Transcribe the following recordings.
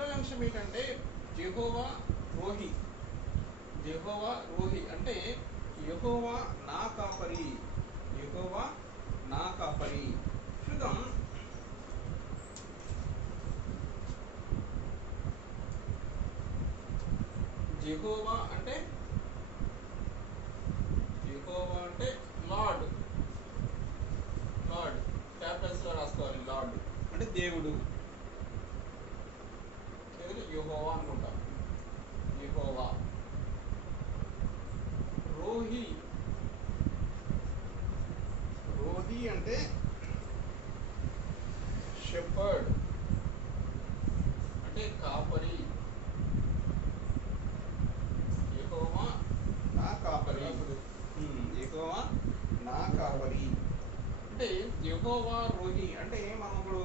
ఈరోజు అంశం ఏంటంటే యెహోవా రోహి. యెహోవా రోహి అంటే యెహోవా నా కాపరి. యెహోవా నా కాపరి. చూద్దాం. యెహోవా అంటే లార్డ్. లార్డ్ క్యాపిటల్స్ లో రాసుకోవాలి. లార్డ్ అంటే దేవుడు. యెహోవా అనుకుంటాం. యెహోవా. రోహి. రోహి అంటే షెపర్డ్ అంటే కాపరి. యెహోవా నా కాపరి. యెహోవా నా కాపరి అంటే యెహోవా రోహి అంటే మనం ఇప్పుడు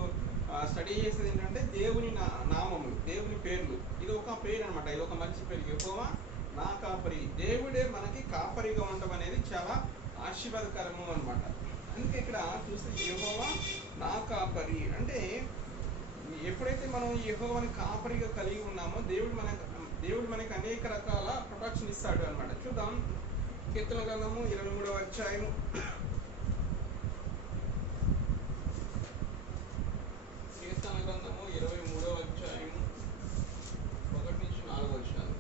స్టడీ చేసేది ఏంటంటే దేవుని నామము, దేవుని పేర్లు. ఇది ఒక పేరు అనమాట. ఇది ఒక మంచి పేరు. యెహోవా నా కాపరి. దేవుడే మనకి కాపరిగా ఉండటం అనేది చాలా ఆశీర్వాదకరము అనమాట. అందుకే ఇక్కడ చూస్తే యెహోవా నా కాపరి అంటే ఎప్పుడైతే మనం యెహోవాని కాపరిగా కలిగి ఉన్నామో దేవుడు మనకి అనేక రకాల ప్రొటెక్షన్ ఇస్తాడు అనమాట. చూద్దాం. కీర్తన గ్రంథము 23వ అధ్యాయము. కీర్తన గ్రంథము 23వ అధ్యాయము 1 నుంచి 4 వచనాలు.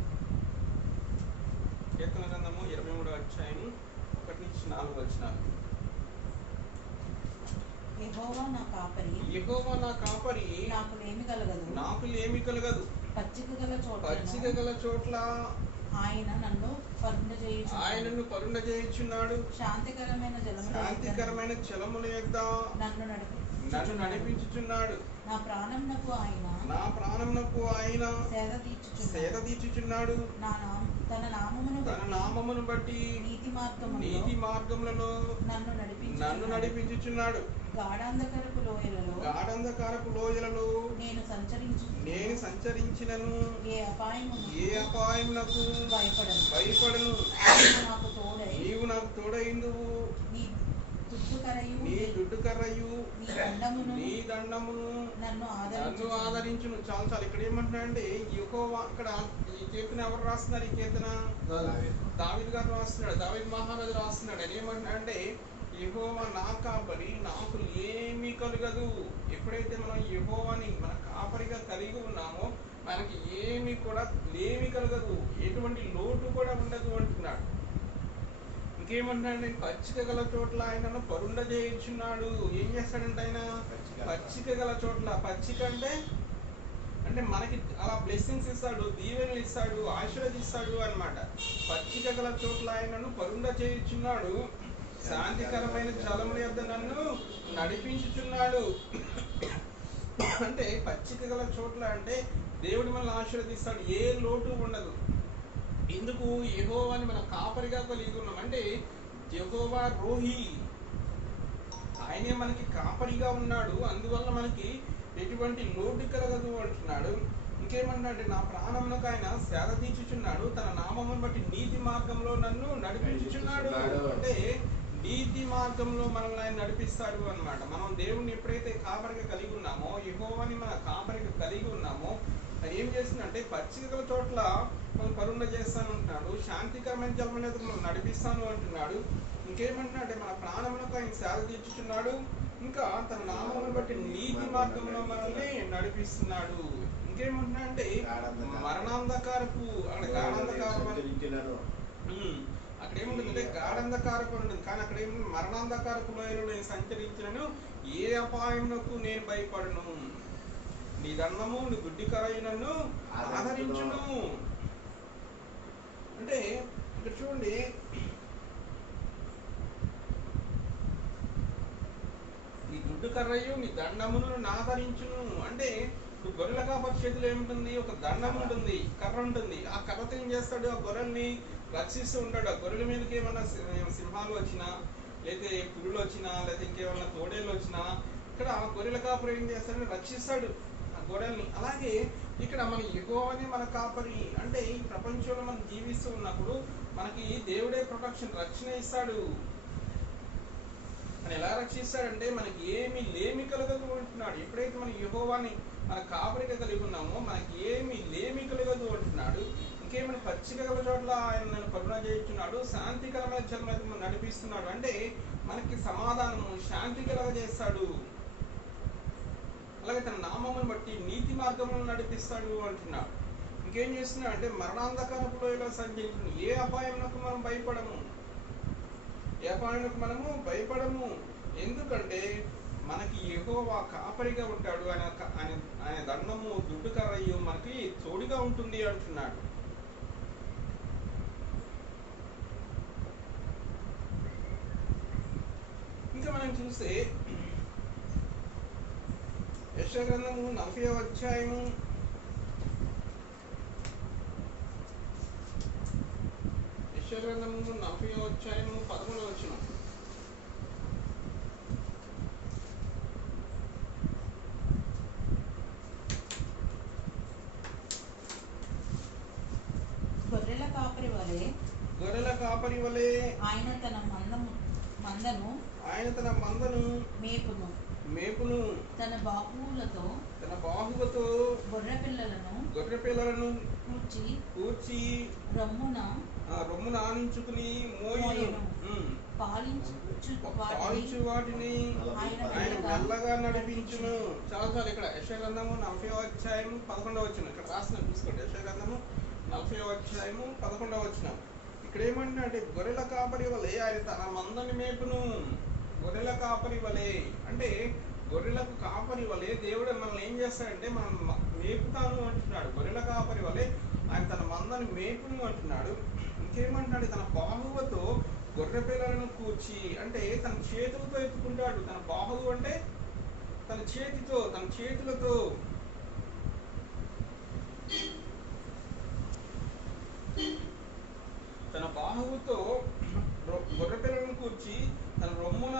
కీర్తన గ్రంథము 23వ అధ్యాయము 1 నుంచి 4 వచనాలు. యెహోవా నా కాపరి. యెహోవా నా కాపరి. నాకు లేమి కలగదు. పచ్చిక గల చోట్ల ఆయన నన్ను పరుండజేయుచున్నాడు. శాంతికరమైన జలముల యొద్ద నన్ను నడిపించుచున్నాడు. నా ప్రాణమునకు ఆయన సేద తీర్చుచున్నాడు. తన నామమును బట్టి నీతి మార్గములలో నన్ను నడిపించుచున్నాడు. గాఢాంధకారపు లోయలలో నేను సంచరించినను ఏ అపాయమునకు భయపడను. నీవు నాకు తోడైందువు. నీ దుడ్డుకర్రయు నీ దండమును నన్ను ఆదరించును. చాలా ఇక్కడ ఏమంటున్నాడంటే యెహోవా. ఇక్కడ ఈ కీర్తన ఎవరు రాస్తున్నారు? ఈ కీర్తన దావీదు గారు రాస్తున్నాడు. దావీదు మహారాజు రాస్తున్నాడు. అని ఏమంటున్నాడంటే యెహోవా నా కాపరి, నాకు ఏమీ కలగదు. ఎప్పుడైతే మనం యెహోవాని మన కాపరిగా కలిగి ఉన్నామో మనకి ఏమీ కూడా లేమి కలగదు, ఎటువంటి లోటు కూడా ఉండదు అంటున్నాడు. ఇంకేమంటున్నాడు? పచ్చిక గల చోట్ల ఆయనను పరుండజేయుచున్నాడు. ఏం చేస్తాడంటే ఆయన పచ్చిక గల చోట్ల. పచ్చిక అంటే మనకి అలా బ్లెస్సింగ్స్ ఇస్తాడు, దీవెనలు ఇస్తాడు, ఆశీర్వదిస్తాడు అన్నమాట. పచ్చిక గల చోట్ల ఆయనను పరుండజేయుచున్నాడు. శాంతికరమైన జలముల యొద్ద నన్ను నడిపించుచున్నాడు. అంటే పచ్చిక గల చోట్ల అంటే దేవుడు మనల్ని ఆశీర్వదిస్తాడు. ఏ లోటు ఉండదు. ఎందుకు? యెహోవాని మనం కాపరిగా కలిగి ఉన్నాం. అంటే యెహోవా రోహి, ఆయనే మనకి కాపరిగా ఉన్నాడు. అందువల్ల మనకి ఎటువంటి లోటు కలగదు అంటున్నాడు. ఇంకేమన్నాడు? నా ప్రాణమునకు ఆయన సేద తీర్చుచున్నాడు. తన నామమును బట్టి నీతి మార్గంలో నన్ను నడిపించుచున్నాడు. అంటే నీతి మార్గంలో మనల్ని ఆయన నడిపిస్తాడు అన్నమాట. మనం దేవుణ్ణి ఎప్పుడైతే కాపరిగా కలిగి ఉన్నామో, యెహోవాని మన కాపరిగా కలిగి ఉన్నామో, అది ఏం చేస్తుందంటే పచ్చిక గల చోట్ల మనం పరుండ చేస్తాను అంటున్నాడు. శాంతికరమైన జలముల యొద్ద మనం నడిపిస్తాను అంటున్నాడు. ఇంకేమంటున్నాడంటే మన ప్రాణమునకు ఆయన సేద తీర్చుచున్నాడు. ఇంకా తన నామమును బట్టి నీతి మార్గంలో మనల్ని నడిపిస్తున్నాడు. ఇంకేమంటున్నాడంటే మరణాంధకారపు అక్కడ ఏముంటుందంటే గాఢంధకారపు ఉంటుంది. కానీ అక్కడ ఏముంది? మరణాంధకారపు లోయలో నేను సంచరించినను ఏ అపాయమునకు నేను భయపడను. నీ దండము నీ గుడ్డికరయు నన్ను ఆదరించును. అంటే ఇక్కడ చూడండి, నీ దుడ్డుకర్రయు నీ దండమును నన్ను ఆదరించును. అంటే గొర్రెల కాపరి చేతిలో ఏముంటుంది? ఒక దండం ఉంటుంది, కర్ర ఉంటుంది. ఆ కర్రతో ఏం చేస్తాడు? ఆ గొర్రెల్ని రక్షిస్తూ ఉంటాడు. ఆ గొర్రెల మీదకి ఏమన్నా సింహాలు వచ్చినా, లేదా పురులు వచ్చినా, లేదా ఇంకేమన్నా తోడేళ్ళు వచ్చినా, ఇక్కడ ఆ గొర్రెల కాపరి ఏం చేస్తాడు? రక్షిస్తాడు ఆ గొర్రెల్ని. అలాగే ఇక్కడ మన యెహోవానే మన కాపరి. అంటే ఈ ప్రపంచంలో మనం జీవిస్తూ ఉన్నప్పుడు మనకి దేవుడే ప్రొటెక్షన్, రక్షణ ఇస్తాడు. అని ఎలా రక్షిస్తాడంటే మనకి ఏమి లేమి కలగదు అంటున్నాడు. ఎప్పుడైతే మనం యెహోవాని మన కాపరిగా కలిగి ఉన్నామో మనకి ఏమి లేమి కలగదు అంటున్నాడు. ఇంకేమైనా పచ్చిక గల చోట్ల ఆయన నన్ను కరుణ చేస్తున్నాడు, శాంతికరమైన జన్మ నడిపిస్తున్నాడు. అంటే మనకి సమాధానము శాంతి కలగజేస్తాడు. అలాగే తన నామమును బట్టి నీతి మార్గములను నడిపిస్తాడు అంటున్నాడు. ఇంకేం చేస్తున్నాడు అంటే మరణాంధకారపు లోయలో సంచరించిన ఏ అపాయమునకు మనం భయపడము, ఏ అపాయమునకు మనము భయపడము. ఎందుకంటే మనకి యెహోవా కాపరిగా ఉంటాడు. ఆయన దండము దుడ్డు కర్రయు మనకి తోడుగా ఉంటుంది అంటున్నాడు. ఇంకా మనం చూస్తే యెషయా గ్రంథము 40వ అధ్యాయము 11వ వచనం. గొర్రెల కాపరి వలె ఆయన తన మందను మేపును తన బాహువులతో గొర్రె పిల్లలను కూర్చి రొమ్మున ఆనించుకుని మోయును. పాలించు వాటిని ఆయన మెల్లగా నడిపించును. చాలాసార్లు ఇక్కడ యెషయా గ్రంథము 40వ అధ్యాయము 11వ వచనం ఇక్కడ రాసిన చూసుకోండి. యెషయా గ్రంథము 40వ అధ్యాయము 11వ వచనం. ఇక్కడ ఏమంటున్నా అంటే గొర్రెల కాపరి వలె ఆయన తన మందని మేపును. గొర్రెల కాపరి వలె అంటే గొర్రెలకు కాపరి వలె దేవుడు మనల్ని ఏం చేస్తాడంటే మనం మేపుతాను అంటున్నాడు. గొర్రెల కాపరి వలె ఆయన తన మందని మేపును అంటున్నాడు. ఇంకేమంటున్నాడు, తన బాహువుతో గొర్రె పిల్లలను కూర్చి అంటే తన చేతులతో ఎత్తుకుంటాడు. తన బాహువు అంటే తన చేతులతో తన బాహువుతో గొర్రె పిల్లలను కూర్చి తన రొమ్మున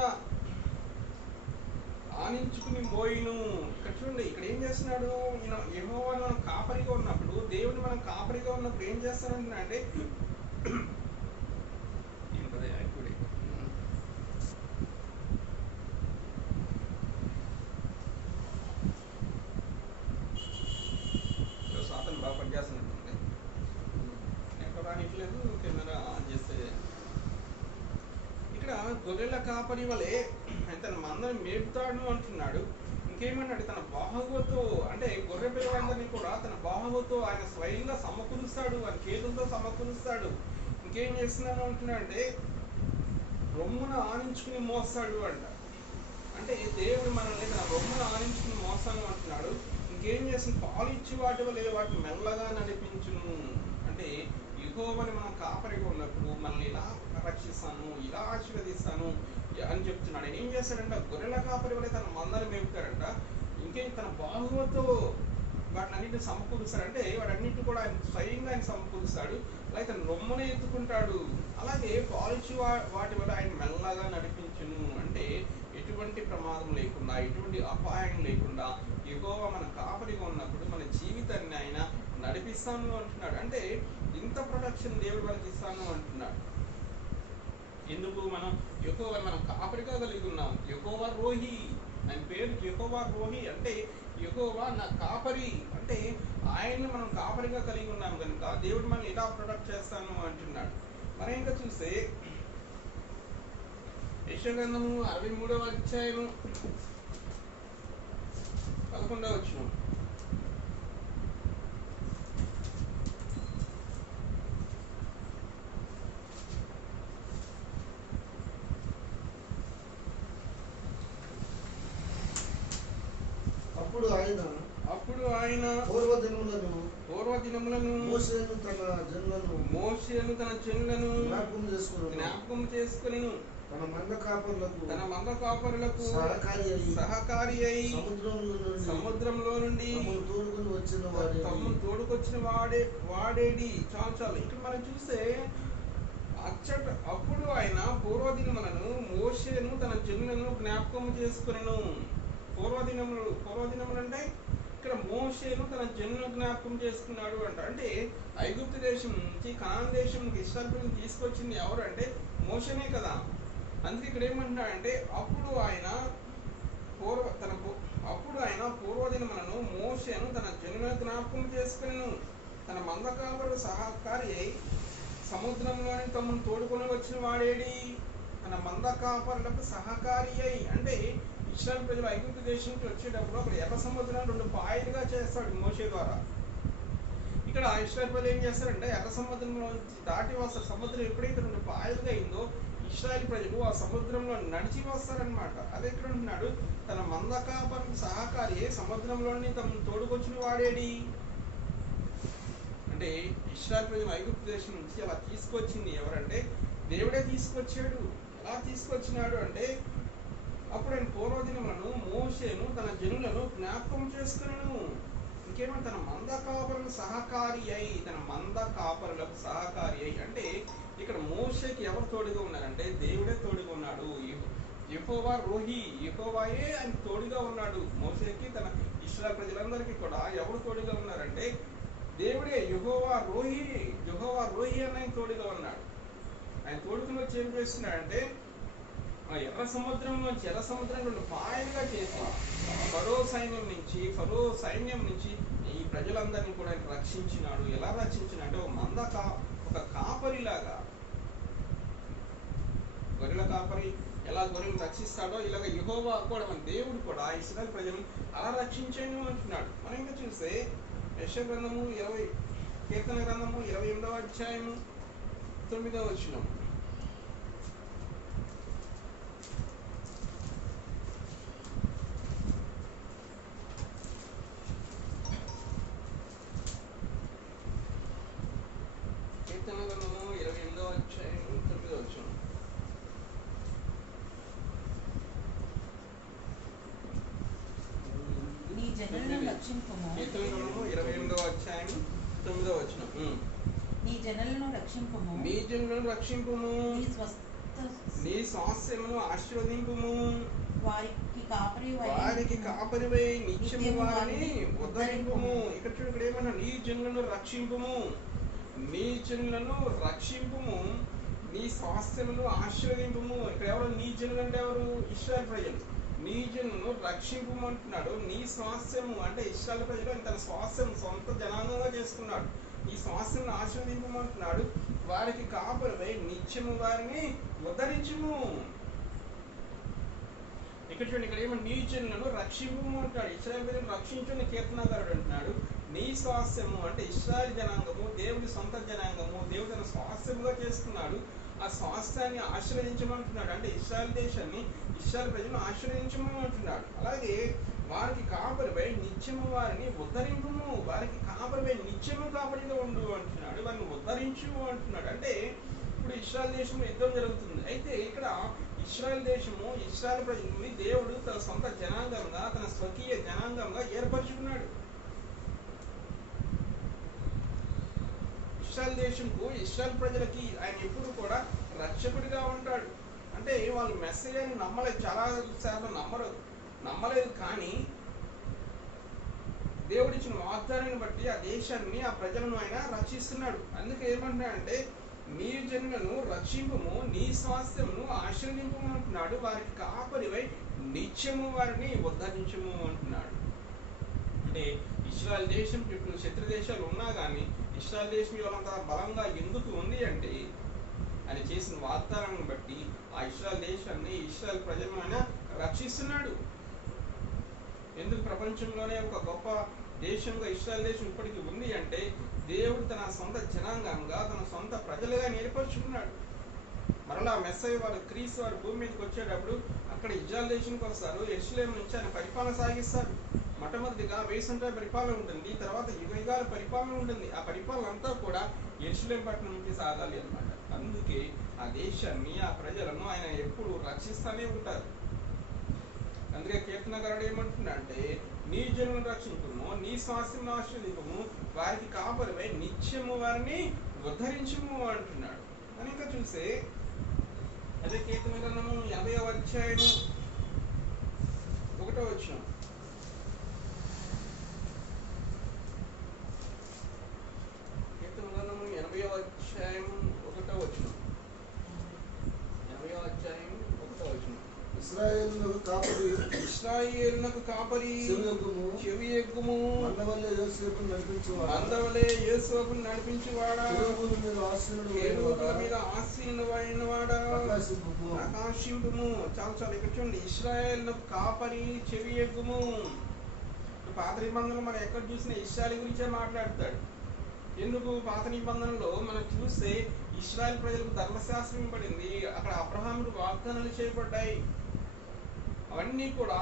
ఆనించుకుని మోయిను. ఇక్కడ చూడండి, ఇక్కడ ఏం చేస్తున్నాడు, ఈయన యెహోవాను మనం కాపరిగా ఉన్నప్పుడు, దేవుని మనం కాపరిగా ఉన్నప్పుడు ఏం చేస్తానంటున్నా అంటే సాతను బాగా పనిచేస్తున్నట్టుంది. ఎక్కడ రానిట్లేదు, కెమెరా ఆన్ చేస్తే. ఇక్కడ గొర్రెల కాపరి వలె తన మందని మేపుతాడు అంటున్నాడు. ఇంకేమన్నాడు, తన బాహువుతో అంటే గొర్రె పిల్లలందరినీ కూడా తన బాహువుతో ఆయన స్వయంగా సమకూరుస్తాడు, ఆయన చేతులతో సమకూరుస్తాడు. ఇంకేం చేస్తున్నాడు అంటున్నాడు అంటే రొమ్మున ఆనించుకుని మోస్తాడు అంట. అంటే దేవుడు మనల్ని తన రొమ్మున ఆనించుకుని మోస్తాను అంటున్నాడు. ఇంకేం చేస్తుంది, పాలిచ్చి వాటి వల్ల వాటిని మెల్లగా నడిపించును. అంటే యెహోవాని మనం కాపరిగా ఉన్నప్పుడు మనల్ని ఇలా రక్షిస్తాను, ఇలా ఆశీర్వదిస్తాను అని చెప్తున్నాడు. ఏం చేస్తాడంట, గొర్రెల కాపరి వల్ల తన మందను మేపుతాడంట. ఇంకేం తన బాహువుతో వాటిని అన్నింటిని సమకూరుస్తాడంటే వాటన్నింటిని కూడా ఆయన స్వయంగా ఆయన సమకూరుస్తాడు. అలాగే తన రొమ్మున ఎత్తుకుంటాడు. అలాగే పాలిచ్చి వాటి వల్ల ఆయన మెల్లగా నడిపించును. అంటే ఎటువంటి ప్రమాదం లేకుండా, ఎటువంటి అపాయం లేకుండా యెహోవా మన కాపరిగా ఉన్నప్పుడు మన జీవితాన్ని ఆయన నడిపిస్తాను అంటున్నాడు. అంటే ఇంత ప్రొటెక్షన్ దేవుడు మనకి ఇస్తాను అంటున్నాడు. ఎందుకు, మనం యెహోవా మనం కాపరిగా కలిగి ఉన్నాం. యెహోవా రోహి, ఆయన పేరు యెహోవా రోహి అంటే యెహోవా నా కాపరి. అంటే ఆయన్ని మనం కాపరిగా కలిగి ఉన్నాం కనుక దేవుడు మనం ఇలా ప్రొటెక్ట్ చేస్తాను అంటున్నాడు. మనం ఇంకా చూస్తే యెషయా గ్రంథము 63వ అధ్యాయము 11వ వచనం. అప్పుడు ఆయన పూర్వదినములను మోషేను తన జనులను జ్ఞాపకం చేసుకొనెను. తన మంద కాపరులకు సహకారి అయి సముద్రంలో నుండి తమ్మును తోడుకొచ్చిన వాడేడి. చాలు ఇక్కడ మనం చూస్తే అప్పుడు ఆయన పూర్వదినములను మోషేను తన జనులను జ్ఞాపకం చేసుకొనెను. పూర్వదినములు అంటే ఇక్కడ మోషేను తన జనులను జ్ఞాపకం చేసుకున్నాడు అంట. అంటే ఐగుప్తు దేశం నుంచి కనాన్ దేశంకి ఇశ్రాయేలును తీసుకొచ్చింది ఎవరు అంటే మోషేనే కదా. అందుకే ఇక్కడ ఏమంటున్నాడంటే అప్పుడు ఆయన తన అప్పుడు ఆయన పూర్వదినములను మోషేను తన జనులను జ్ఞాపకం చేసుకుని తన మందకాపరుడు సహకారి అయి సముద్రంలోని తమను తోడుకొని వచ్చిన వాడేడి, తన మందకాపరులకు సహకారి అయి. అంటే ఇశ్రాయేలు ప్రజలు ఐగుప్తు దేశం నుంచి వచ్చేటప్పుడు అక్కడ ఎర్ర సముద్రాన్ని 2 పాయలుగా చేస్తాడు మోషే ద్వారా. ఇక్కడ ఇశ్రాయేలు ప్రజలు ఏం చేస్తారంటే ఎర్ర సముద్రంలో దాటి వస్తారు. సముద్రం ఎప్పుడైతే 2 పాయలుగా అయిందో ఇశ్రాయేలు ప్రజలు ఆ సముద్రంలో నడిచి వస్తారనమాట. అదే ఇక్కడ ఉంటున్నాడు, తన మందకాపరులకు సహకారి సముద్రంలోని తమను తోడుకొచ్చిన వాడేడి. అంటే ఇశ్రాయేలు ప్రజలు ఐగుప్తు దేశం నుంచి అలా తీసుకొచ్చింది ఎవరంటే దేవుడే తీసుకొచ్చాడు. ఎలా తీసుకొచ్చినాడు అంటే అప్పుడు ఆయన పూర్వదినములను మోషేను తన జనులను జ్ఞాపకం చేసుకున్నాను. ఇంకేమో తన మందకాపరులకు సహకారి అయి, తన మందకాపరులకు సహకారి అయి. అంటే ఇక్కడ మోషేకి ఎవరు తోడుగా ఉన్నారంటే దేవుడే తోడుగా ఉన్నాడు. యెహోవా రోహి, యెహోవాయే ఆయన తోడుగా ఉన్నాడు. మోషేకి తన ఇశ్రాయేలు ప్రజలందరికీ కూడా ఎవరు తోడుగా ఉన్నారంటే దేవుడే. యెహోవా రోహి అని ఆయన తోడుగా ఉన్నాడు. ఆయన తోడుకుని వచ్చి ఏం చేస్తున్నాడంటే ఆ ఎర్ర సముద్రం 2 పాయలుగా చేసి ఫరో సైన్యం నుంచి ఈ ప్రజలందరినీ కూడా ఆయన రక్షించినాడు. ఎలా రక్షించినాడంటే ఒక కాపరిలాగా, గొర్రెల కాపరి ఎలా గొర్రెలు రక్షిస్తాడో ఇలాగ యెహోవా కూడా మన దేవుడు కూడా ఇశ్రాయేలు ప్రజలను అలా రక్షించాను అంటున్నాడు. మనం ఇంకా చూస్తే యెషయా గ్రంథము 20 కీర్తన గ్రంథము 28వ అధ్యాయము 9వ వచనం. కీర్తన గ్రంథము 28వ అధ్యాయము 9వ వచనం. నీ జనులను రక్షింపుము. కీర్తన గ్రంథము 28వ అధ్యాయము 9వ వచనం. నీ జనులను రక్షింపుము. నీ జనులను రక్షింపుము. నీ స్వాస్థ్యమును ఆశీర్వదింపుము. వారికి కాపరివై నిత్యము వారిని ఉద్ధరింపుము. ఇక్కడ చూడు, ఇక్కడ ఏమన్నా నీ జనులను రక్షింపుము, నీ జనులను రక్షింపుము, నీ స్వాస్థ్యమును ఆశీర్వదింపుము. ఇక్కడ ఎవరు నీ జనులు అంటే ఎవరు? ఇశ్రాయేలు ప్రజలు. నీ జనులను రక్షింపుము అంటున్నాడు. నీ స్వాస్థ్యము అంటే ఇశ్రాయేలు ప్రజలు తన స్వాస్థ్యం సొంత జనాంగంగా చేసుకున్నాడు. ఈ స్వాస్థ్యం ఆశీర్వదింపమంటున్నాడు. వారికి కాపరివై నిత్యము వారిని ఉద్ధరించుము. ఇక్కడ చూడండి, ఇక్కడ ఏమో నీ జనులను రక్షింపు అంటాడు. ఇశ్రాయేలు ప్రజలను రక్షించుని కీర్తనాకారుడు అంటున్నాడు. నీ స్వాస్థ్యము అంటే ఇశ్రాయేలు జనాంగము దేవుడి సొంత జనాంగము, దేవుడు తన స్వాస్థ్యముగా చేసుకున్నాడు. ఆ స్వాస్థ్యాన్ని ఆశీర్వదించమంటున్నాడు. అంటే ఇశ్రాయేలు దేశాన్ని, ఇశ్రాయేలు ప్రజలను ఆశీర్వదించమని అంటున్నాడు. అలాగే వారికి కాపరిపై నిత్యము వారిని ఉద్ధరింపుము. వారికి కాపరిపై నిత్యము కాపరిగా ఉండు అంటున్నాడు. వారిని ఉద్ధరించు అంటున్నాడు. అంటే ఇప్పుడు ఇశ్రాయేలు దేశంలో యుద్ధం జరుగుతుంది. అయితే ఇక్కడ ఇశ్రాయేలు దేశము, ఇశ్రాయేలు ప్రజల్ని దేవుడు తన సొంత జనాంగంగా, తన స్వకీయ జనాంగంగా ఏర్పరచుకున్నాడు. ఇశ్రాయేలు దేశంకు, ఇశ్రాయేలు ప్రజలకి ఆయన ఎప్పుడు కూడా రక్షకుడిగా ఉంటాడు. అంటే వాళ్ళు మెస్సేజ్ని నమ్మలేదు, చాలా సార్లు నమ్మలేదు. కానీ దేవుడిచ్చిన వాగ్దానాన్ని బట్టి ఆ దేశాన్ని, ఆ ప్రజలను ఆయన రక్షిస్తున్నాడు. అందుకే ఏమంటున్నాడంటే నీ జనులను రక్షింపుము, నీ స్వాస్థ్యమును ఆశీర్వదింపుము అంటున్నాడు. వారికి కాపరివై నిత్యము వారిని ఉద్ధరించుము అంటున్నాడు. అంటే ఇశ్రాయేలు దేశం చుట్టూ శత్రు దేశాలు ఉన్నా కానీ ఇశ్రాయేలు దేశం ఇవాళంత బలంగా ఎందుకు ఉంది అంటే ఆయన చేసిన వాగ్దానాన్ని బట్టి ఆ ఇశ్రాయేలు దేశాన్ని, ఇశ్రాయేలు ప్రజలను ఆయన రక్షిస్తున్నాడు. ఎందుకు ప్రపంచంలోనే ఒక గొప్ప దేశంగా ఇశ్రాయేలు దేశం ఇప్పటికీ ఉంది అంటే దేవుడు తన సొంత జనాంగంగా, తన సొంత ప్రజలుగా ఏర్పరచుకున్నాడు. మరలా మెస్సయ్య వారు, క్రీస్తు వారు భూమి మీదకి వచ్చేటప్పుడు అక్కడ ఇజ్రాయేలు దేశానికి వస్తారు. యెరూషలేము నుంచి ఆయన పరిపాలన సాగిస్తారు. మొట్టమొదటిగా 1000 సంవత్సరాల పరిపాలన ఉంటుంది, తర్వాత యుగాల పరిపాలన ఉంటుంది. ఆ పరిపాలన అంతా కూడా యెరూషలేము పట్టణం నుంచి సాగాలి అన్నమాట. అందుకే ఆ దేశాన్ని, ఆ ప్రజలను ఆయన ఎప్పుడు రక్షిస్తూనే ఉంటారు. అందుకే కీర్తనకారుడు ఏమంటున్నా అంటే నీ జనులను రక్షించుము, నీ స్వాస్థ్యం ఆశీర్వదింపుము, వారికి కాపరివై నిత్యము వారిని ఉద్ధరించుము అంటున్నాడు. అని ఇంకా చూస్తే అదే కీర్తన గ్రంథము 80వ అధ్యాయము 1వ వచనం. కీర్తన గ్రంథము 80వ అధ్యాయం 1వ వచనం. 80వ అధ్యాయం 1వ వచనం. ఇశ్రాయేలును ఇశ్రాయేలునకు కాపరి చెవియొగ్గుము, చెవి ఎక్కుము మందవలె యోసేపును నడిపించువాడా, అందవలే యేసోపును నడిపించువాడా కెరూబుల మీద ఆసీనుడు కెరూబుల అయినవాడా, మీద ఆసీనుడైన వాడా ప్రకాశింపుము. ప్రకాశింపుము. చాలా చాలా ఇక్కడ చూడండి, ఇశ్రాయేలునకు కాపరి చెవి ఎగ్గుము. పాత నిబంధనలు మనం ఎక్కడ చూసినా ఇశ్రాయేలు గురించే మాట్లాడతాడు. ఎందుకు? పాత నిబంధనలో మనం చూస్తే ఇశ్రాయేల్ ప్రజలకు ధర్మశాస్త్రం ఇవ్వబడింది, అక్కడ అబ్రహాముకు వాగ్దానాలు చేయబడ్డాయి. అవన్నీ కూడా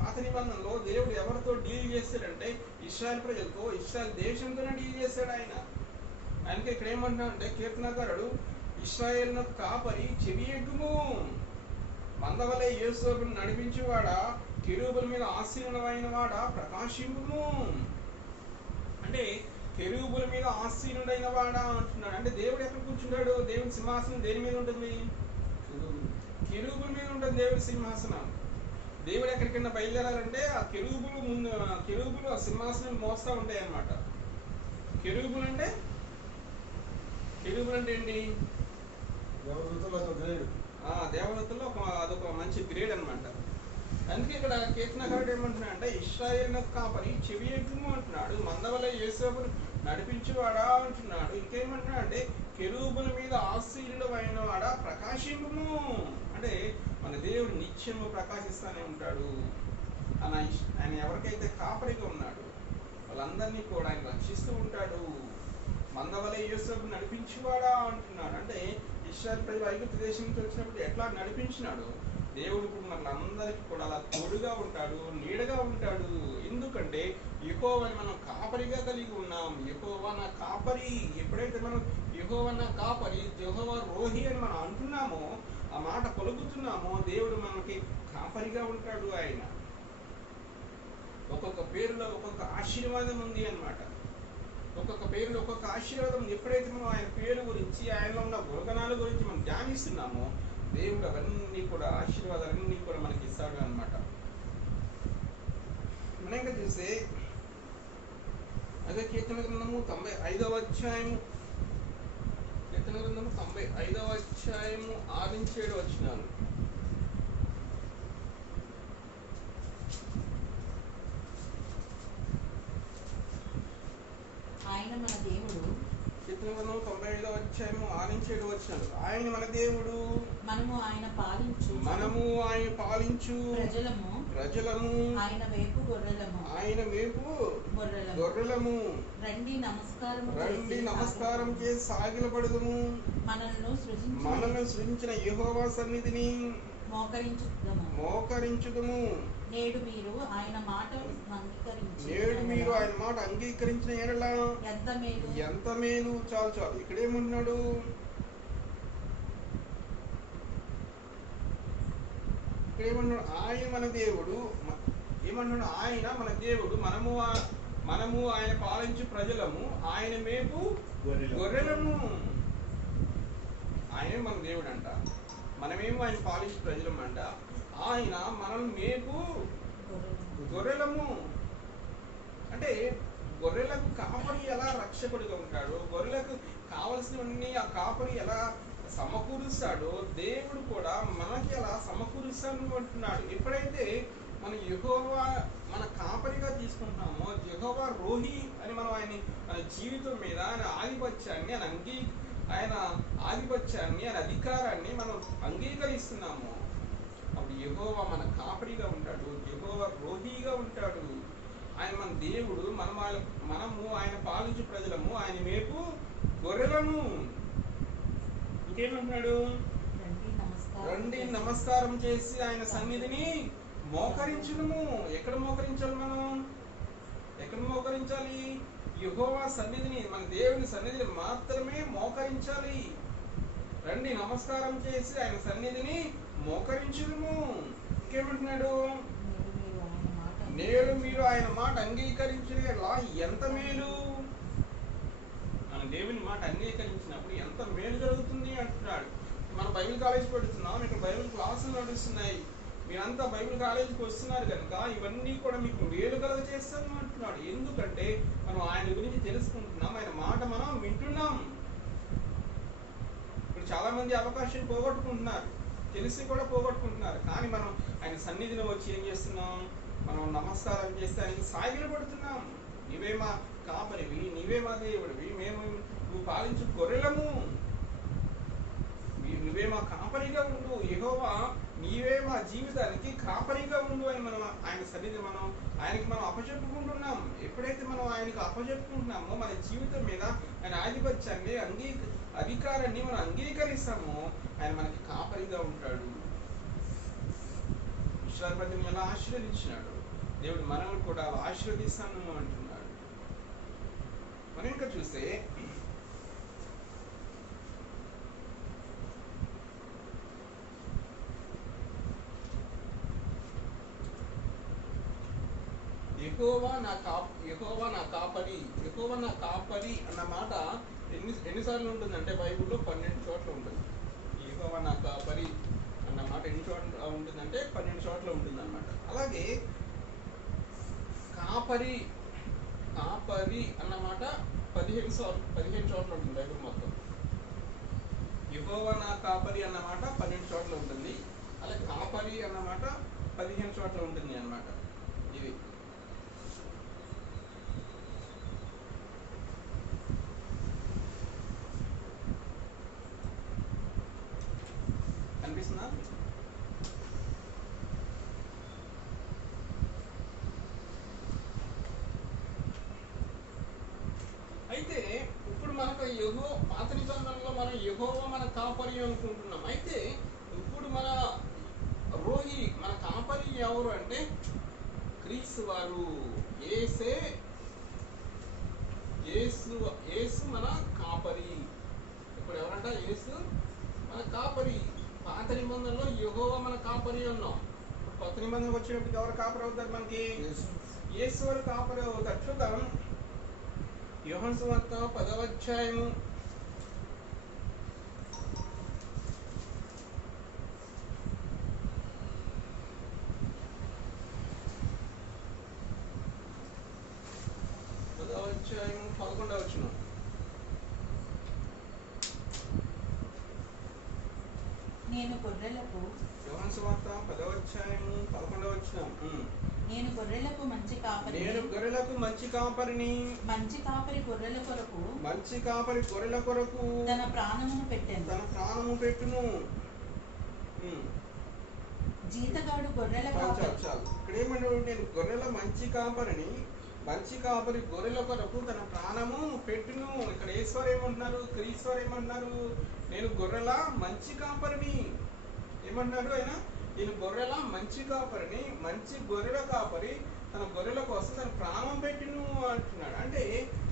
పాత నిబంధనలో దేవుడు ఎవరితో డీల్ చేస్తాడంటే ఇశ్రాయేల్ ప్రజలతో, ఇశ్రాయేల్ దేశంతోనే డీల్ చేశాడు ఆయన. ఆయనకి ఇక్కడ ఏమంటున్నాడంటే కీర్తనకారుడు, ఇశ్రాయేలునకు కాపరి చెవి ఎగ్గుము, మందవలే యేసోపును నడిపించేవాడా, కెరూబుల మీద ఆసీనుడైన వాడా ప్రకాశింపుము. అంటే కెరూబుల మీద ఆసీనుడైన వాడా అంటున్నాడు. అంటే దేవుడు ఎక్కడ కూర్చుంటాడు? దేవుని సింహాసనం దేని మీద ఉంటుంది? కెరూబుల మీద ఉంటుంది దేవుడి సింహాసనం. దేవుడు ఎక్కడికైనా బయలుదేరాలంటే ఆ కెరూబులు ముందు, కెరూబులు ఆ సింహాసనం మోస్తూ ఉంటాయి అన్నమాట. కెరూబులు అంటే ఏంటి? దేవదూతల్లో ఒక గ్రేడ్. దేవదూతల్లో అదొక మంచి గ్రేడ్ అన్నమాట. అందుకే ఇక్కడ కీర్తనకారుడు ఏమంటున్నాడు అంటే ఇశ్రాయేలునకు కాపరి చెవి ఎగ్గుము అంటున్నాడు, మందవలె యేసోపును నడిపించువాడా అంటున్నాడు. ఇంకేమంటున్నాడు అంటే కెరూబుల మీద ఆసీనుడు అయిన వాడా ప్రకాశింపుము. అంటే మన దేవుడు నిత్యము ప్రకాశిస్తూనే ఉంటాడు. ఆయన ఎవరికైతే కాపరిగా ఉన్నాడు వాళ్ళందరినీ కూడా ఆయన రక్షిస్తూ ఉంటాడు. మందవలె యేసోపును నడిపించువాడా అంటున్నాడు. అంటే ఇశ్రాయేలు ప్రజలు ఐగుప్తు దేశం నుంచి వచ్చినప్పుడు ఎట్లా నడిపించినాడు, దేవుడు ఇప్పుడు మనందరికీ కూడా అలా తోడుగా ఉంటాడు, నీడగా ఉంటాడు. ఎందుకంటే యెహోవాని మనం కాపరిగా కలిగి ఉన్నాం. యెహోవా నా కాపరి. ఎప్పుడైతే మనం యెహోవా నా కాపరి, యెహోవా రోహి అని మనం అంటున్నామో, ఆ మాట పలుకుతున్నామో, దేవుడు మనకి కాపరిగా ఉంటాడు. ఆయన ఒక్కొక్క పేరులో ఒక్కొక్క ఆశీర్వాదం ఉంది అన్నమాట. ఒక్కొక్క పేరులో ఒక్కొక్క ఆశీర్వాదం. ఎప్పుడైతే మనం ఆయన పేరు గురించి, ఆయనలో ఉన్న గుణగణాల గురించి మనం ధ్యానిస్తున్నామో, దేవుడు అవన్నీ కూడా ఆశీర్వాదాలన్నీ కూడా మనకి ఇస్తాడు అన్నమాట. మనం ఇంకా చూస్తే అదే కీర్తన గ్రంథము 95వ అధ్యాయము, కీర్తన గ్రంథము 95వ అధ్యాయము 6-7 వచనాలు. ఆయన మన దేవుడు, కీర్తన గ్రంథము 95వ అధ్యాయము 6-7 వచనాలు. ఆయన మన దేవుడు, మనము ఆయన పాలించు ప్రజలము, ఆయన వైపు గొర్రెలము. రండి నమస్కారం చేసి సాగిలపడదుము. మనల్ని సృజించిన యెహోవా సన్నిధిని మోకరించుదుము. నేడు మీరు ఆయన మాట అంగీకరించిన ఎడల ఎంత మేలు. చాలు. ఇక్కడేమంటున్నాడు? ఆయన మన దేవుడు. ఏమన్నాడు? ఆయన మన దేవుడు, మనము ఆయన పాలించు ప్రజలము, ఆయన మేపు గొర్రెలము. ఆయనే మన దేవుడు అంట, మనమేమో ఆయన పాలించు ప్రజలము అంట. ఆయన మనల్ని మేపు గొర్రెలము. అంటే గొర్రెలకు కాపరి ఎలా రక్షకుడిగా ఉంటాడో, గొర్రెలకు కావలసినవన్నీ ఆ కాపరి ఎలా సమకూరుస్తాడో, దేవుడు కూడా మనకి అలా సమకూరుస్తాడు అంటున్నాడు. ఎప్పుడైతే మనం యెహోవా మన కాపరిగా తీసుకుంటున్నామో, యెహోవా రోహి అని మనం ఆయన జీవితం మీద ఆయన ఆధిపత్యాన్ని, ఆయన అధికారాన్ని మనం అంగీకరిస్తున్నాము. అప్పుడు యెహోవా మన కాపరిగా ఉంటాడు, యెహోవా రోహిగా ఉంటాడు. ఆయన మన దేవుడు, మనము ఆయన పాలించు ప్రజలము, ఆయన మేపు గొర్రెలము. ఇంకేమంటున్నాడు? రండి నమస్కారం చేసి ఆయన సన్నిధిని మోకరించును. ఎక్కడ మోకరించాలి? ఎక్కడ మోకరించాలి? యెహోవా సన్నిధిని, మన దేవుని సన్నిధిని మాత్రమే మోకరించాలి. రండి నమస్కారం చేసి ఆయన సన్నిధిని మోకరించును. ఇంకేమంటున్నాడు? నేడు మీరు ఆయన మాట అంగీకరించేలా ఎంత మేలు. మన దేవుని మాట అంగీకరించినప్పుడు ఎంత మేలు జరుగుతుంది అంటున్నాడు. మనం బైబిల్ కాలేజ్ పెడుతున్నాం, ఇక్కడ బైబిల్ క్లాసులు నడుస్తున్నాయి, మీరంతా బైబిల్ కాలేజీకి వస్తున్నారు కనుక ఇవన్నీ కూడా మీకు మేలు కలుగ చేస్తాను అంటున్నాడు. ఎందుకంటే మనం ఆయన గురించి తెలుసుకుంటున్నాం, ఆయన మాట మనం వింటున్నాం. ఇప్పుడు చాలా మంది అవకాశం పోగొట్టుకుంటున్నారు, తెలిసి కూడా పోగొట్టుకుంటున్నారు. కానీ మనం ఆయన సన్నిధిలో వచ్చి ఏం చేస్తున్నాం? మనం నమస్కారం చేస్తే ఆయనకి సాగిలు పడుతున్నాం. నీవే మా కాపరివి, నీవే మా దేవుడివి, మేము నువ్వు పాలించు గొర్రెలము, నువ్వే మా కాపరిగా ఉండు యెహోవా, నీవే మా జీవితానికి కాపరిగా ఉండు అని మనం ఆయన సన్నిధి ఆయనకి మనం అప్పచెప్పుకుంటున్నాం. ఎప్పుడైతే మనం ఆయనకు అప్పచెప్పుకుంటున్నామో మన జీవితం మీద ఆయన ఆధిపత్యాన్ని అధికారాన్ని మనం అంగీకరిస్తామో ఆయన మనకి కాపరిగా ఉంటాడు. ఇశ్రాయేలుని ఎలా ఆశీర్వదించినాడు దేవుడు మనల్ని కూడా ఆశీర్వదిస్తాను అంటున్నాడు. మనం ఇంకా చూస్తే యెహోవా నా కాపరి అన్న మాట ఎన్నిసార్లు ఉంటుందంటే బైబిల్లో 12 చోట్ల ఉంటుంది. యెహోవా నా కాపరి అన్న మాట ఎన్ని చోట్ల ఉంటుందంటే 12 చోట్ల ఉంటుంది అన్నమాట. అలాగే కాపరి అన్నమాట 15 చోట్ల ఉంటుంది బైబిల్ మొత్తం. యెహోవా నా కాపరి అన్నమాట 12 చోట్ల ఉంటుంది. అలాగే కాపరి అన్నమాట 15 చోట్ల ఉంటుంది అన్నమాట. ఇది కనిపిస్తుందా? అయితే ఇప్పుడు మనకు పాత నిబంధనలో మనం యెహోవా మన కాపరి అనుకుంటున్నాం. అయితే ఇప్పుడు మన కాపరి ఎవరు అంటే క్రీస్తు వారు. యేసు మన కాపరి. ఇప్పుడు ఎవరంట? యేసు మన కాపరి. పాత నిబంధనలో యెహోవా మన కాపరి అన్నాం. కొత్త నిబంధనకు వచ్చినప్పుడు ఎవరు కాపరి అవుతారు? మనకి యేసు వారు కాపరి అవుతారు. చూద్దాం. యోహాను సువార్త 10వ అధ్యాయము 11వ వచనం. నేను గొర్రెలకు యోహాను సువార్త 10వ అధ్యాయము 11వ వచనం. నేను గొర్రెలకు మంచి కాపరి. నేను గొర్రెలకు మంచి కాపరిని. మంచి కాపరి గొర్రెల కొరకు. మంచి కాపరి గొర్రెల కొరకు తన ప్రాణమును పెట్టెను. తన ప్రాణము పెట్టును. జీతగాడు గొర్రెల కాపరి. ఇక్కడ ఏమన్నాడు? నేను గొర్రెల మంచి కాపరిని. మంచి కాపరి గొర్రెల కొరకు తన ప్రాణము పెట్టును. ఇక్కడ ఈశ్వర్ ఏమంటున్నారు? క్రీశ్వర్ ఏమంటున్నారు? నేను గొర్రెల మంచి కాపరిని. ఏమంటున్నాడు ఆయన? నేను గొర్రెల మంచి కాపరిని. మంచి గొర్రెల కాపరి తన గొర్రెల కోసం తన ప్రాణం పెట్టిను అంటున్నాడు. అంటే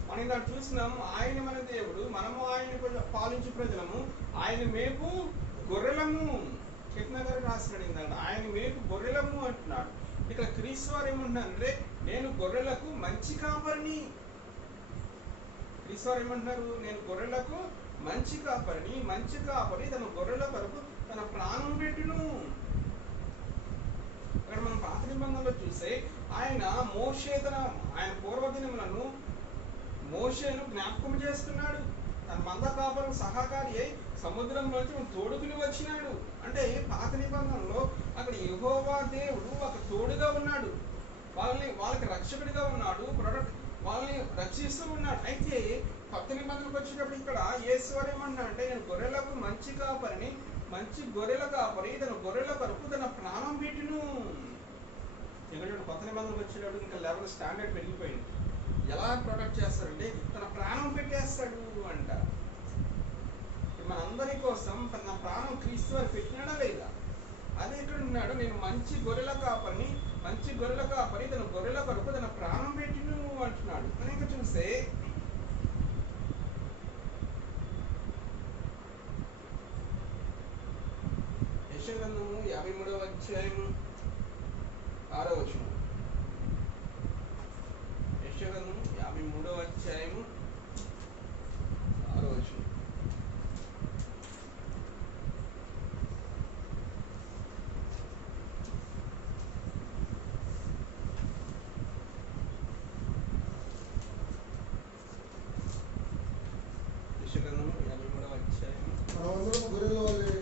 మనం ఇలా చూసినాము, ఆయన మన దేవుడు, మనము ఆయన పాలించు ప్రజలము, ఆయన మేపు గొర్రెలము. కీర్తన గారు రాసినాడు ఇందాక, ఆయన మేపు గొర్రెలము అంటున్నాడు. ఇక్కడ క్రీస్తు వారు ఏమంటున్నారంటే నేను గొర్రెలకు మంచి కాపరిని. క్రీస్తు వారు ఏమంటున్నారు? నేను గొర్రెలకు మంచి కాపరిని. మంచి కాపరి తన గొర్రెల కొరకు తన ప్రాణం పెట్టును. ఇక్కడ మనం పాత నిబంధనలో చూస్తే ఆయన ఆయన పూర్వదినములను మోషేను జ్ఞాపకం చేస్తున్నాడు. తన మంద కాపరు సహకారి అయి సముద్రంలోంచి తోడుకుని వచ్చినాడు. అంటే పాత నిబంధనలో అక్కడ యెహోవా దేవుడు ఒక తోడుగా ఉన్నాడు, వాళ్ళకి రక్షకుడిగా ఉన్నాడు, వాళ్ళని రక్షిస్తూ ఉన్నాడు. అయితే కొత్త నిబంధనకు వచ్చేటప్పుడు ఇక్కడ యేసువారు ఏమన్నా అంటే నేను గొర్రెలకు మంచి కాపరిని. మంచి గొర్రెల కాపరి తన గొర్రెల కొరకు తన ప్రాణం పెట్టును. ఎందుకంటే కొత్త నిబంధనకు వచ్చేటప్పుడు ఇంకా లెవెల్ స్టాండర్డ్ పెరిగిపోయింది. ఎలా ప్రొటెక్ట్ చేస్తాడంటే తన ప్రాణం పెట్టేస్తాడు అంట. మనందరి కోసం తన ప్రాణం క్రీస్తు వారు పెట్టినాడా లేదా? అదే ఇక్కడ ఉన్నాడు. నేను మంచి గొర్రెల కాపరిని. మంచి గొర్రెల కాపరి తన గొర్రెల కొరకు తన ప్రాణం పెట్టిను అంటున్నాడు. మనం ఇంకా చూస్తే యెషయా-గ్రంథము 53వ అధ్యాయము 6వ వచనం. యెషయా-గ్రంథము 53వ అధ్యాయము 6వ వచనం. యెషయా-గ్రంథము 53వ అధ్యాయము. మనమందరం గొర్రెల వలె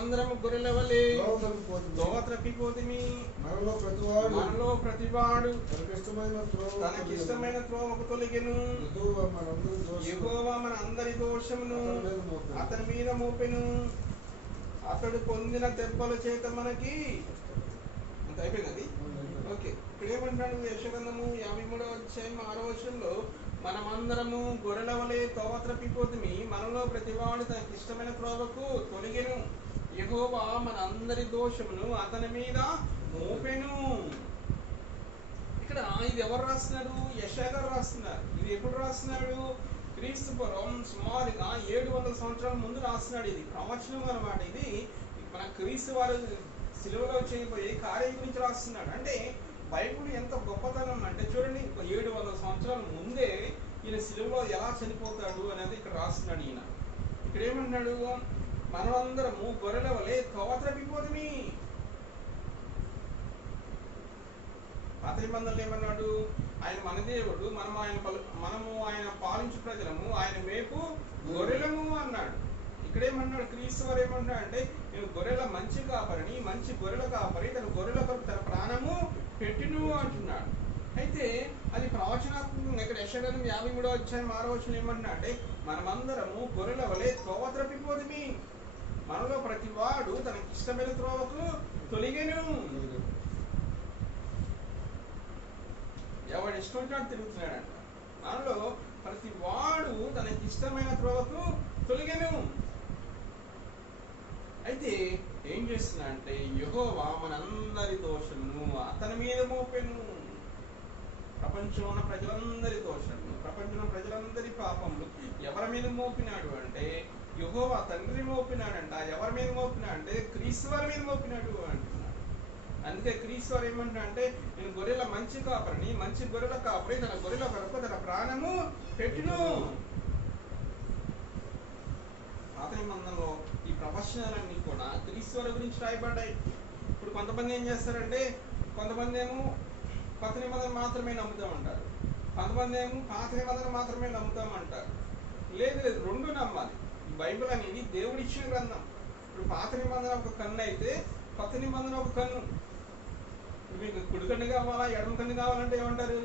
మనమందరము గొర్రెల వలె త్రోవ తప్పిపోతుంది. దోవ త్రప్పిపోతిమి. మనలో ప్రతివాడు ప్రతివాడు తనకిష్టమైన త్రోవకు తొలగెను. యెహోవా మన అందరి దోషమును అతని మీద మోపెను. అతడు పొందిన దెబ్బల చేత మనకి అంత అయిపోయింది. ఓకే, ఇక్కడ ఏమంటున్నాడు? యెషయా 53వ అధ్యాయం 6వ వచనంలో మనమందరము గొర్రెల వలె త్రోవ త్రప్పిపోతిమి, మనలో ప్రతివాడు తనకి ఇష్టమైన త్రోవకు తొలగెను. యెహోవా మన అందరి దోషమును అతని మీద మోపెను. ఇక్కడ ఇది ఎవరు రాస్తున్నారు? యెషయా గారు రాస్తున్నారు. ఇది ఎప్పుడు రాస్తున్నాడు? క్రీస్తు పూర్వం సుమారుగా 700 సంవత్సరాల ముందు రాస్తున్నాడు. ఇది ప్రవచనం అన్నమాట. ఇది మన క్రీస్తు వారు సిలువలో చేయబోయే కార్యం గురించి రాస్తున్నాడు. అంటే బైబిల్ ఎంత గొప్పతనం అంటే చూడండి, 700 సంవత్సరాల ముందే ఈయన సిలువలో ఎలా చనిపోతాడు అనేది ఇక్కడ రాస్తున్నాడు ఈయన. ఇక్కడ ఏమంటున్నాడు? మనమందరము గొర్రెల వలె త్రోవ త్రప్పిపోతిమి. పాత నిబంధనలు ఏమన్నాడు? ఆయన మన దేవుడు, మనము ఆయన పాలించు ప్రజలము, ఆయన మేపు గొర్రెలము అన్నాడు. ఇక్కడేమన్నాడు? క్రీస్తు వారు ఏమంటున్నాడు అంటే, నేను గొర్రెల మంచి కాపరిని, మంచి గొర్రెల కాపరి తన గొర్రెల కొరకు తన ప్రాణము పెట్టును అంటున్నాడు. అయితే అది ప్రవచనాత్మకంగా ఇక్కడ యెషయా 53వ అధ్యాయం 6వ వచనం ఏమంటున్నా అంటే, మనమందరము గొర్రెల వలె త్రోవ త్రప్పిపోతిమి, మనలో ప్రతివాడు తనకి ఇష్టమైన త్రోవకు తొలగెను. ఎవడు ఇష్టం వచ్చినట్టు తిరుగుతున్నాడంట. మనలో ప్రతి వాడు తనకి ఇష్టమైన త్రోవకు తొలగెను. అయితే ఏం చేస్తున్నా అంటే, యెహోవా మనందరి దోషమును అతని మీద మోపెను. ప్రపంచంలో ఉన్న ప్రజలందరి దోషములు, ప్రపంచంలో ప్రజలందరి పాపములు ఎవరి మీద మోపినాడు అంటే యెహోవా తండ్రి మోపినాడంట. ఎవరి మీద మోపినాడు అంటే క్రీస్తు వారి మీద మోపినాడు అంటున్నాడు. అందుకే క్రీస్తు వారు ఏమంటున్నా అంటే, నేను గొర్రెల మంచి కాపరిని, మంచి గొర్రెల కాపరి తన గొర్రెల కొరకు తన ప్రాణము పెట్టును. పాత నిబంధనలో ఈ ప్రవచనాలన్నీ కూడా క్రీస్తు వారి గురించి రాయబడ్డాయి. ఇప్పుడు కొంతమంది ఏం చేస్తారంటే, కొంతమంది ఏమో కొత్త నిబంధన మాత్రమే నమ్ముతామంటారు, కొంతమంది ఏమో పాత నిబంధన మాత్రమే నమ్ముతామంటారు. లేదు లేదు, రెండు నమ్మాలి. ఈ బైబిల్ అనేది దేవుడు ఇచ్చిన గ్రంథం. ఇప్పుడు పాత నిబంధన ఒక కన్ను అయితే కొత్త నిబంధన ఒక కన్ను. మీకు కుడి కన్ను కావాలా ఎడమ కన్ను కావాలంటే ఏమంటారు?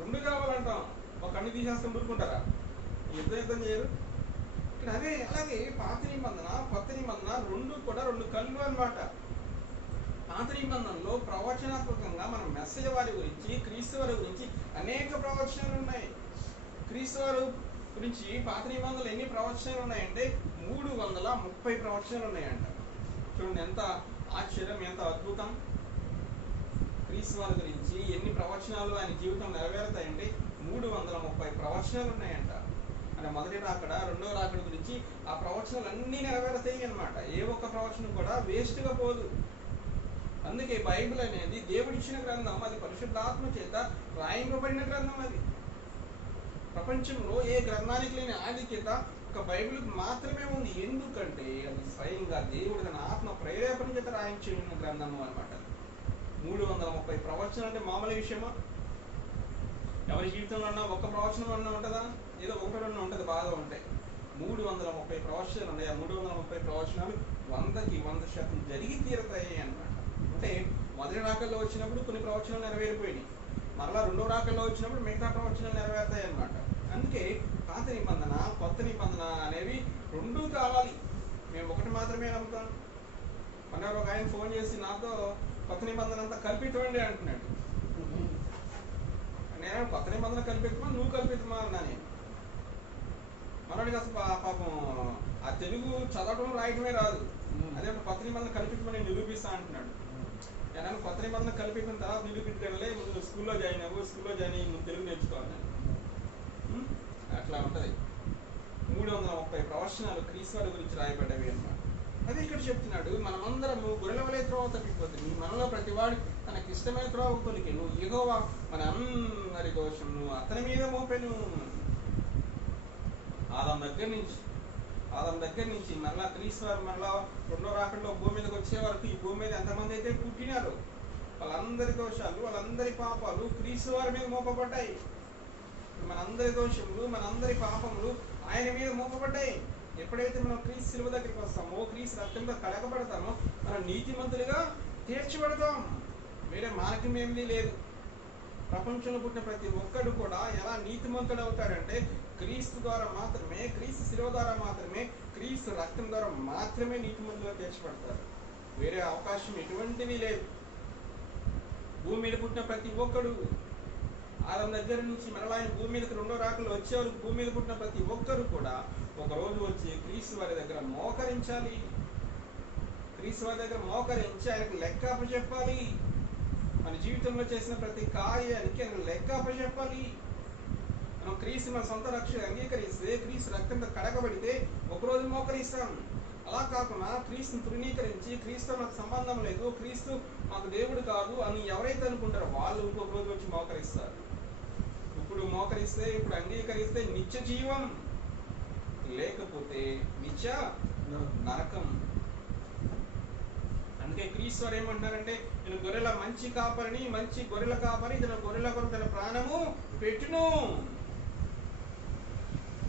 రెండు కావాలంటాం. ఒక కన్ను తీసేస్తాం ఊరుకుంటారా? యుద్ధం చేయరు. ఇక్కడ అదే అలాగే పాత నిబంధన కొత్త నిబంధన రెండు కూడా రెండు కళ్ళు అన్నమాట. పాత నిబంధనలో ప్రవచనాత్మకంగా మనం మెస్సేజ్ వారి గురించి, క్రీస్తు వారి గురించి అనేక ప్రవచనాలు ఉన్నాయి. క్రీస్తు వారి గురించి పాత నిబంధనలు ఎన్ని ప్రవచనాలు ఉన్నాయంటే 330 ప్రవచనాలు ఉన్నాయంట. చూడండి ఎంత ఆశ్చర్యం, ఎంత అద్భుతం. క్రీస్తు వారి గురించి ఎన్ని ప్రవచనాలు ఆయన జీవితం నెరవేరుతాయంటే 330 ప్రవచనాలు ఉన్నాయంట. అంటే మొదటి రాకడ, రెండవ రాకడ గురించి ఆ ప్రవచనాలు అన్నీ నెరవేరుతాయి అన్నమాట. ఏ ఒక్క ప్రవచనం కూడా వేస్ట్గా పోదు. అందుకే బైబిల్ అనేది దేవుడిచ్చిన గ్రంథం. అది పరిశుద్ధాత్మ చేత రాయింపబడిన గ్రంథం. అది ప్రపంచంలో ఏ గ్రంథానికి లేని ఆధిక్యత ఒక బైబిల్కి మాత్రమే ఉంది. ఎందుకంటే అది స్వయంగా దేవుడు తన ఆత్మ ప్రేరేపణ చేత రాయించిన గ్రంథము అన్నమాట. 330 ప్రవచనాలు అంటే మామూలు విషయమా? ఎవరి జీవితంలో అన్నా ఒక్క ప్రవచనం అన్నా ఉంటుందా? ఏదో ఒకటి అన్నా ఉంటుంది, బాగా ఉంటాయి. 330 ప్రవచనాలు ఉన్నాయి. ఆ 330 ప్రవచనాలు 100కి 100% జరిగి తీరుతాయి అన్నమాట. అంటే మొదటి రాకల్లో వచ్చినప్పుడు కొన్ని ప్రవచనాలు నెరవేరిపోయినాయి, మరలా రెండో రాకల్లో వచ్చినప్పుడు మిగతా ప్రవచనాలు నెరవేరుతాయి అన్నమాట. అందుకే పాత నిబంధన కొత్త నిబంధన అనేవి రెండూ కావాలి. మేము ఒకటి మాత్రమే నమ్ముతాం. మన ఒక ఆయన ఫోన్ చేసి నాతో కొత్త నిబంధన అంతా కల్పితమండి అంటున్నాడు. నేను కొత్త నిబంధన కల్పితమా నువ్వు కల్పితమా అన్నా. నేను మనోడికి అసలు పాపం ఆ తెలుగు చదవటం రాయటమే రాదు. అదే కొత్త నిబంధన కల్పితమని నేను నిరూపిస్తా అంటున్నాడు. నేను కొత్త నిబంధన కల్పితం తర్వాత నిరూపించడంలే, ముందు స్కూల్లో జాయిన్ అవ్వు, స్కూల్లో జాయిన్ అయ్యి ముందు తెలుగు నేర్చుకోవాలి. అట్లా ఉంటుంది. 330 ప్రవచనాలు క్రీస్తు వారి గురించి రాయబడ్డవి అన్నమాట. అదే ఇక్కడ చెప్తున్నాడు, మనమందరము గొర్రెల వలె త్రోవ తప్పిపోతుంది, మనలో ప్రతివాడు తనకి ఇష్టమైన త్రోవ తొలికెను. యెహోవా మన అందరి దోషమును అతని మీద మోపెను. ఆదాం దగ్గర నుంచి మరలా క్రీస్తు వారు మరలా రెండో రాకడలో భూమి మీదకి వచ్చే వరకు ఈ భూమి మీద ఎంతమంది అయితే పుట్టినారో వాళ్ళందరి దోషాలు, వాళ్ళందరి పాపాలు క్రీస్తు వారి మీద మోపబడ్డాయి. మనందరి దోషములు, మనందరి పాపములు ఆయన మీద మోపబడ్డాయి. ఎప్పుడైతే మనం క్రీస్తు శిలువ దగ్గరికి వస్తామో, క్రీస్తు రక్తంలో కడగబడతామో, మనం నీతిమంతులుగా తీర్చబడతాం. వేరే మార్గం ఏమీ లేదు. ప్రపంచంలో పుట్టిన ప్రతి ఒక్కడు కూడా ఎలా నీతిమంతుడు అవుతాడంటే క్రీస్తు ద్వారా మాత్రమే, క్రీస్తు శిలువ ద్వారా మాత్రమే, క్రీస్తు రక్తం ద్వారా మాత్రమే నీతిమంతులుగా తీర్చబడతారు. వేరే అవకాశం ఎటువంటివి లేదు. భూమి మీద పుట్టిన ప్రతి ఒక్కడు, ఆదం దగ్గర నుంచి మరలా ఆయన భూమి మీదకి రెండో రాకలు వచ్చేవారు, భూమి మీద పుట్టిన ప్రతి ఒక్కరు కూడా ఒక రోజు వచ్చి క్రీస్తు వారి దగ్గర మోకరించాలి. క్రీస్తు వారి దగ్గర మోకరించి ఆయనకు లెక్క అప్పచెప్పాలి. మన జీవితంలో చేసిన ప్రతి కార్యానికి ఆయన లెక్క అప్పచెప్పాలి. మనం క్రీస్తు మన సొంత రక్షణ అంగీకరిస్తే, క్రీస్తు రక్తంతో కడగబడితే ఒకరోజు మోకరిస్తాం. అలా కాకుండా క్రీస్తుని తృణీకరించి క్రీస్తు నాకు సంబంధం లేదు, క్రీస్తు మాకు దేవుడు కాదు అని ఎవరైతే అనుకుంటారో వాళ్ళు ఇంకొక రోజు వచ్చి మోకరిస్తారు. ఇప్పుడు మోకరిస్తే, ఇప్పుడు అంగీకరిస్తే నిత్య జీవం, లేకపోతే నిత్య నరకం. అందుకే క్రీస్తు వారు ఏమంటున్నారంటే, నేను గొర్రెల మంచి కాపరిని, మంచి గొర్రెల కాపరి తన గొర్రెల కొరకు తన ప్రాణము పెట్టును.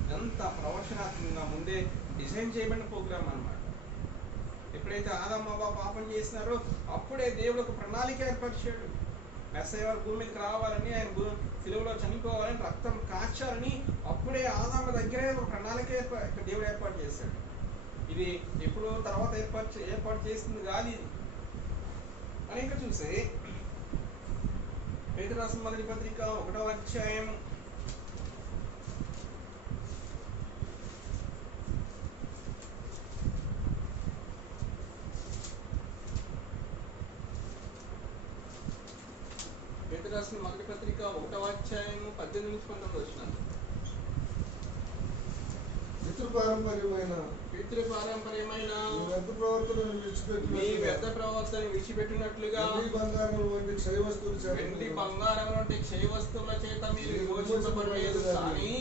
ఇదంతా ప్రవచనాత్మకంగా ముందే డిజైన్ చేయబడిన ప్రోగ్రామ్ అన్నమాట. ఎప్పుడైతే ఆదాము అవ్వ పాపం చేసినారో అప్పుడే దేవుడు ఒక ప్రణాళిక ఏర్పరిచాడు. మెస్సయ్య వారు భూమి మీదకి రావాలని, ఆయన శిలువలో చనిపోవాలని, రక్తం కాచాలని అప్పుడే ఆదాము దగ్గరే ఒక ప్రణాళిక దేవుడు ఏర్పాటు చేశాడు. ఇది ఎప్పుడు తర్వాత ఏర్పాటు చేస్తుంది కాదు ఇది. అని ఇంకా చూస్తే పేతురు రాసిన మొదటి పత్రిక 1వ అధ్యాయం 1వ అధ్యాయం 18 నుంచి 19 వచనాలు. పితృపారంపర్యమైన మీ వ్యర్థ ప్రవర్తన విడిచిపెట్టినట్లుగా వెండి బంగారం వంటి క్షయ వస్తువుల చేత మీరు విమోచింపబడలేదు, కానీ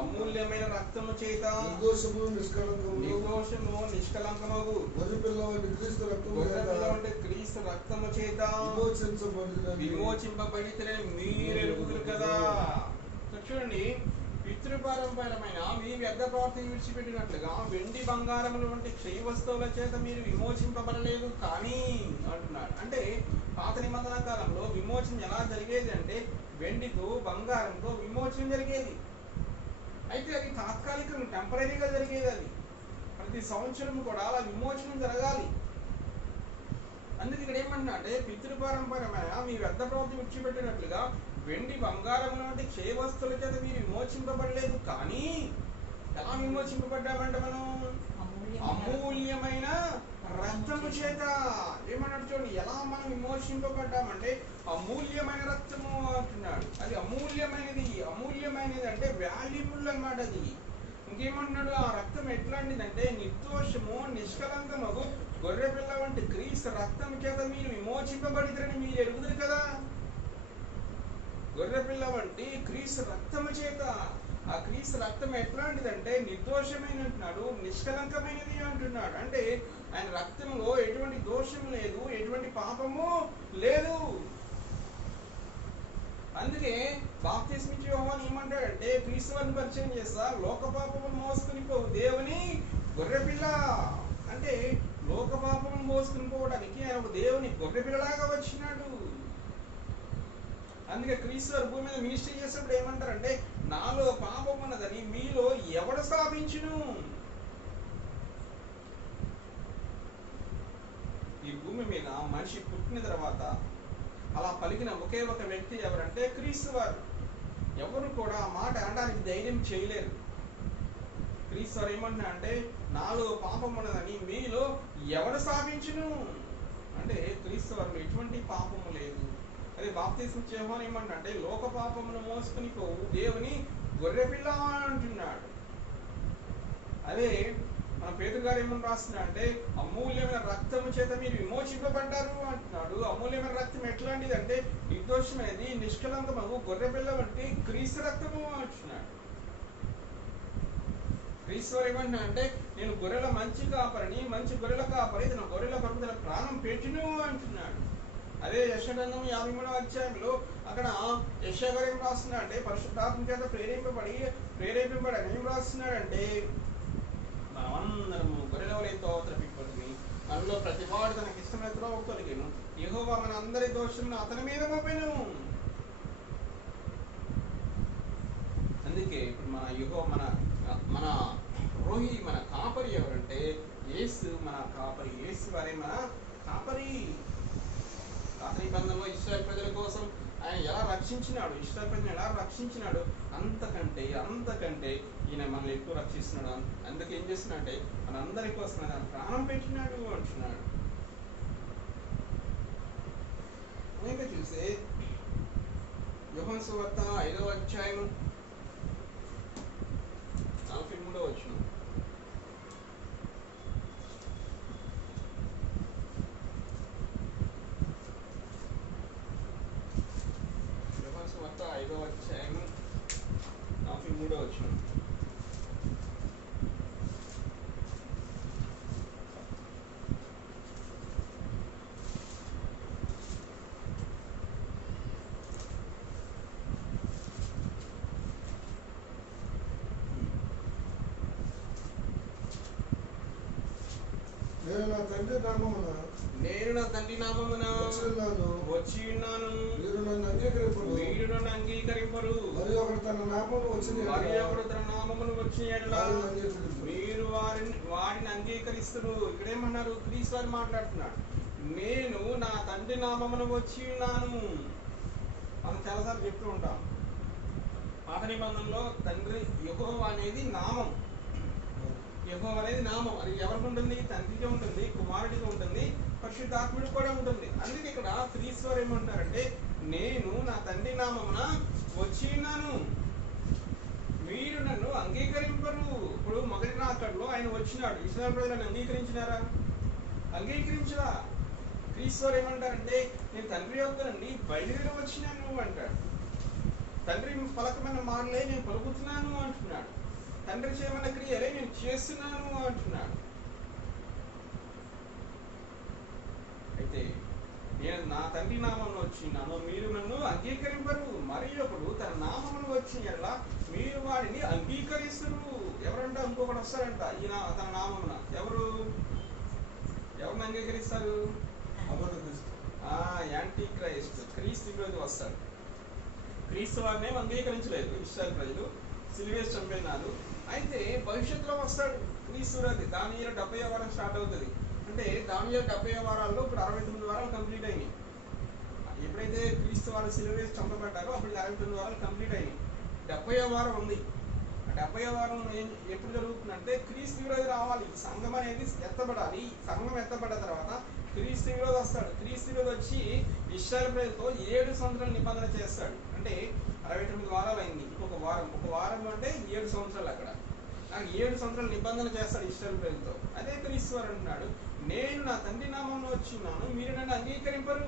అమూల్యమైన రక్తము చేత నిర్దోషము నిష్కలంకమగు గొర్రెపిల్ల వంటి క్రీస్తు రక్తము చేత విమోచింపబడితే మీరు ఎరుగుదురు కదా. చూడండి, పితృపారంపరమైన మీ వ్యర్థ ప్రవర్తన విడిచిపెట్టినట్లుగా వెండి బంగారముల వంటి క్షయ వస్తువుల చేత మీరు విమోచింపబడలేదు కానీ అంటున్నాడు. అంటే పాత నిబంధన కాలంలో విమోచన ఎలా జరిగేది అంటే వెండితో బంగారంతో విమోచన జరిగేది. అయితే అది తాత్కాలికంగా టెంపరీగా జరిగేది. అది ప్రతి సంవత్సరం కూడా అలా విమోచన జరగాలి. అందుకే ఇక్కడ ఏమంటున్నా అంటే పితృపారంపరమైన మీ వ్యర్థ ప్రవర్తన విడిచిపెట్టినట్లుగా వెండి బంగారం వంటి క్షయ వస్తువుల చేత మీరు విమోచింపబడలేదు, కానీ ఎలా విమోచింపబడ్డామంటే మనం అమూల్యమైన రక్తము చేత. ఏమన్నాడు చూడండి, ఎలా మనం విమోచింపబడ్డామంటే అమూల్యమైన రక్తము అంటున్నాడు. అది అమూల్యమైనది. అమూల్యమైనది అంటే వాల్యుబుల్ అన్నమాట. అది ఇంకేమంటున్నాడు, ఆ రక్తం ఎట్లాంటిదంటే నిర్దోషము నిష్కలంకమగు గొర్రెపిల్ల వంటి క్రీస్తు రక్తం చేత మీరు విమోచింపబడితేని మీరు ఎరుగుదురు కదా. గొర్రెపిల్ల వంటి క్రీస్తు రక్తము చేత. ఆ క్రీస్తు రక్తం ఎట్లాంటిదంటే నిర్దోషమైన అంటున్నాడు, నిష్కలంకమైనది అంటున్నాడు. అంటే ఆయన రక్తంలో ఎటువంటి దోషం లేదు, ఎటువంటి పాపము లేదు. అందుకే బాప్తిస్మ ఇచ్చే యోహాను ఏమంటాడంటే క్రీస్తు వారిని పరిచయం చేస్తా, లోక పాపమును మోసుకుని పోవు దేవుని గొర్రెపిల్ల. అంటే లోక పాపమును మోసుకుని పోవడానికి ఆయన ఒక దేవుని గొర్రెపిల్లలాగా వచ్చినాడు. అందుకే క్రీస్తు వారు భూమి మీద మినిస్ట్రీ చేసేప్పుడు ఏమంటారంటే నాలో పాపం ఉన్నదని మీలో ఎవడు స్థాపించును. ఈ భూమి మీద మనిషి పుట్టిన తర్వాత అలా పలికిన ఒకే ఒక వ్యక్తి ఎవరంటే క్రీస్తు వారు. ఎవరు కూడా ఆ మాట అనడానికి ధైర్యం చేయలేరు. క్రీస్తు వారు ఏమంటున్నా అంటే నాలో పాపం ఉన్నదని మీలో ఎవడు స్థాపించును. అంటే క్రీస్తు వారిలో ఎటువంటి పాపము లేదు. అదే బాప్తిస్మ ఇచ్చే యోహాను ఏమంటే లోక పాపమును మోసుకుని పోవు దేవుని గొర్రెపిల్ల అంటున్నాడు. అదే మన పేతురు గారు ఏమని రాస్తున్నా అంటే అమూల్యమైన రక్తము చేత మీరు విమోచింపబడ్డారు అంటున్నాడు. అమూల్యమైన రక్తం ఎట్లాంటిది అంటే నిర్దోషమైనది, నిష్కలంకమగు గొర్రెపిల్ల వంటి క్రీస్తు రక్తము అంటున్నాడు. క్రీస్తు వారు ఏమంటున్నా అంటే నేను గొర్రెల మంచి కాపరిని, మంచి గొర్రెల కాపరి తన గొర్రెల కొరకు తన ప్రాణం పెట్టును అంటున్నాడు. అదే యెషయా గ్రంథం 53వ అధ్యాయంలో అక్కడ యెషయా గారు ఏం రాస్తున్నాడంటే పరిశుద్ధాత్మ చేత ప్రేరేపింపబడి ఏం రాస్తున్నాడంటే మనమందరము గొర్రెలతో త్రప్పిపోతుంది, మనలో ప్రతివాడు తనకి ఇష్టమైన త్రోవ తొలగిను, యెహోవా మన అందరి దోషమును అతని మీద మోపెను. అందుకే ఇప్పుడు మన రోహి, మన కాపరి ఎవరంటే యేసు. మన కాపరి యేసు వారే మన కాపరి. పాత నిబంధనలో ఇశ్రాయేలు ప్రజల కోసం ఆయన ఎలా రక్షించినాడు, ఇశ్రాయేలు ప్రజలను ఎలా రక్షించినాడు, అంతకంటే ఈయన మనల్ని ఎక్కువ రక్షిస్తున్నాడు. అందుకే ఏం చేస్తున్నాడంటే మన అందరి కోసం ఆయన ప్రాణం పెట్టినాడు అంటున్నాడు. ఇంకా చూస్తే యోహాను సువార్త 5వ అధ్యాయం 43వ వచనం. యోహాను సువార్త 5వ అధ్యాయం 43వ వచనం. నేను నా తండ్రి నామమున వచ్చి ఉన్నాను, మీరు నన్ను అంగీకరింపరు. మరి ఒకడు తన నామమును వచ్చి మీరు వాడిని అంగీకరిస్తారు. ఇక్కడేమన్నారు? క్రీస్తు వారు మాట్లాడుతున్నాడు. నేను నా తండ్రి నామమున వచ్చి ఉన్నాను. మనం చాలాసార్లు చెప్తూ ఉంటాం. పాత నిబంధనలో తండ్రి యెహోవా అనేది నామం. యెహోవా అనేది నామం. అది ఎవరికి ఉంటుంది? తండ్రికి ఉంటుంది, కుమారుడికి ఉంటుంది, పరిశుద్ధాత్ముడికి కూడా ఉంటుంది. అందుకే ఇక్కడ క్రీస్తు వారు ఏమంటున్నారంటే నేను నా తండ్రి నామమున వచ్చి ఉన్నాను, మీరు నన్ను అంగీకరింపరు. ఇప్పుడు మొదటి రాకడలో ఆయన వచ్చినాడు, ఇశ్రాయేలు ప్రజలను అంగీకరించినారా? అంగీకరించరా? క్రీస్తు వారు ఏమంటారంటే నేను తండ్రి యొక్క నుండి బయలుదేరి వచ్చినాను అంటాడు. తండ్రి పలకమైన మాటలే నేను పలుకుతున్నాను అంటున్నాడు. తండ్రి చేయమన్న క్రియలే నేను చేస్తున్నాను అంటున్నాడు. అయితే నేను నా తండ్రి నామంలో వచ్చినాను, మీరు నన్ను అంగీకరింపరు. మరి ఒకడు తన నామమును వచ్చిన మీరు వాడిని అంగీకరిస్తారు. ఎవరంటే ఇంకొకటి వస్తారంట ఈయన తన నామమున. ఎవరిని అంగీకరిస్తారు? యాంటీ క్రైస్ట్, క్రీస్తు విరోధి వస్తాడు. క్రీస్తు వారిని అంగీకరించలేదు ఇశ్రాయేలు ప్రజలు, సిలువేసి చంపినారు. అయితే భవిష్యత్తులో వస్తాడు క్రీస్తు విరోధి. దానియేలు 70వ వారం స్టార్ట్ అవుతుంది. అంటే దానియేలు 70 వారాల్లో ఇప్పుడు 69 వారాలు కంప్లీట్ అయినాయి. ఎప్పుడైతే క్రీస్తు వారు సిలువేసి చంపబడ్డారో అప్పుడు 69 వారాలు కంప్లీట్ అయినాయి. 70వ వారం ఉంది. ఆ 70వ వారం ఎప్పుడు జరుగుతుందంటే క్రీస్తు విరోధి రావాలి, సంఘం అనేది ఎత్తబడాలి. సంఘం ఎత్తబడ్డ తర్వాత క్రీస్తు విరోధి వస్తాడు. క్రీస్తు విరోధి వచ్చి ఇశ్రాయేలు ప్రజలతో 7 సంవత్సరాల నిబంధన చేస్తాడు. అంటే 69 వారాలు అయింది. ఒక వారం అంటే 7 సంవత్సరాలు. అక్కడ 7 సంవత్సరాల నిబంధన చేస్తాడు ఇశ్రాయేలు ప్రజలతో. అదే క్రీస్తు వారు అంటున్నాడు నేను నా తండ్రి నామంలో వచ్చినాను, మీరు నన్ను అంగీకరింపరు.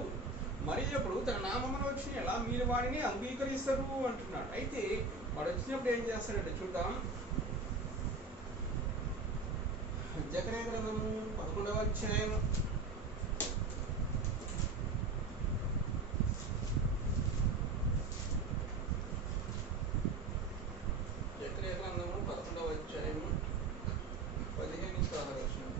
మరి అప్పుడు తన నామమున వచ్చిన ఎలా మీరు వాడిని అంగీకరిస్తారు అంటున్నాడు. అయితే వాడు వచ్చినప్పుడు ఏం చేస్తాడంటే చూద్దాం. జకర్యా గ్రంథము 11వ అధ్యాయం 15-16 వచనం.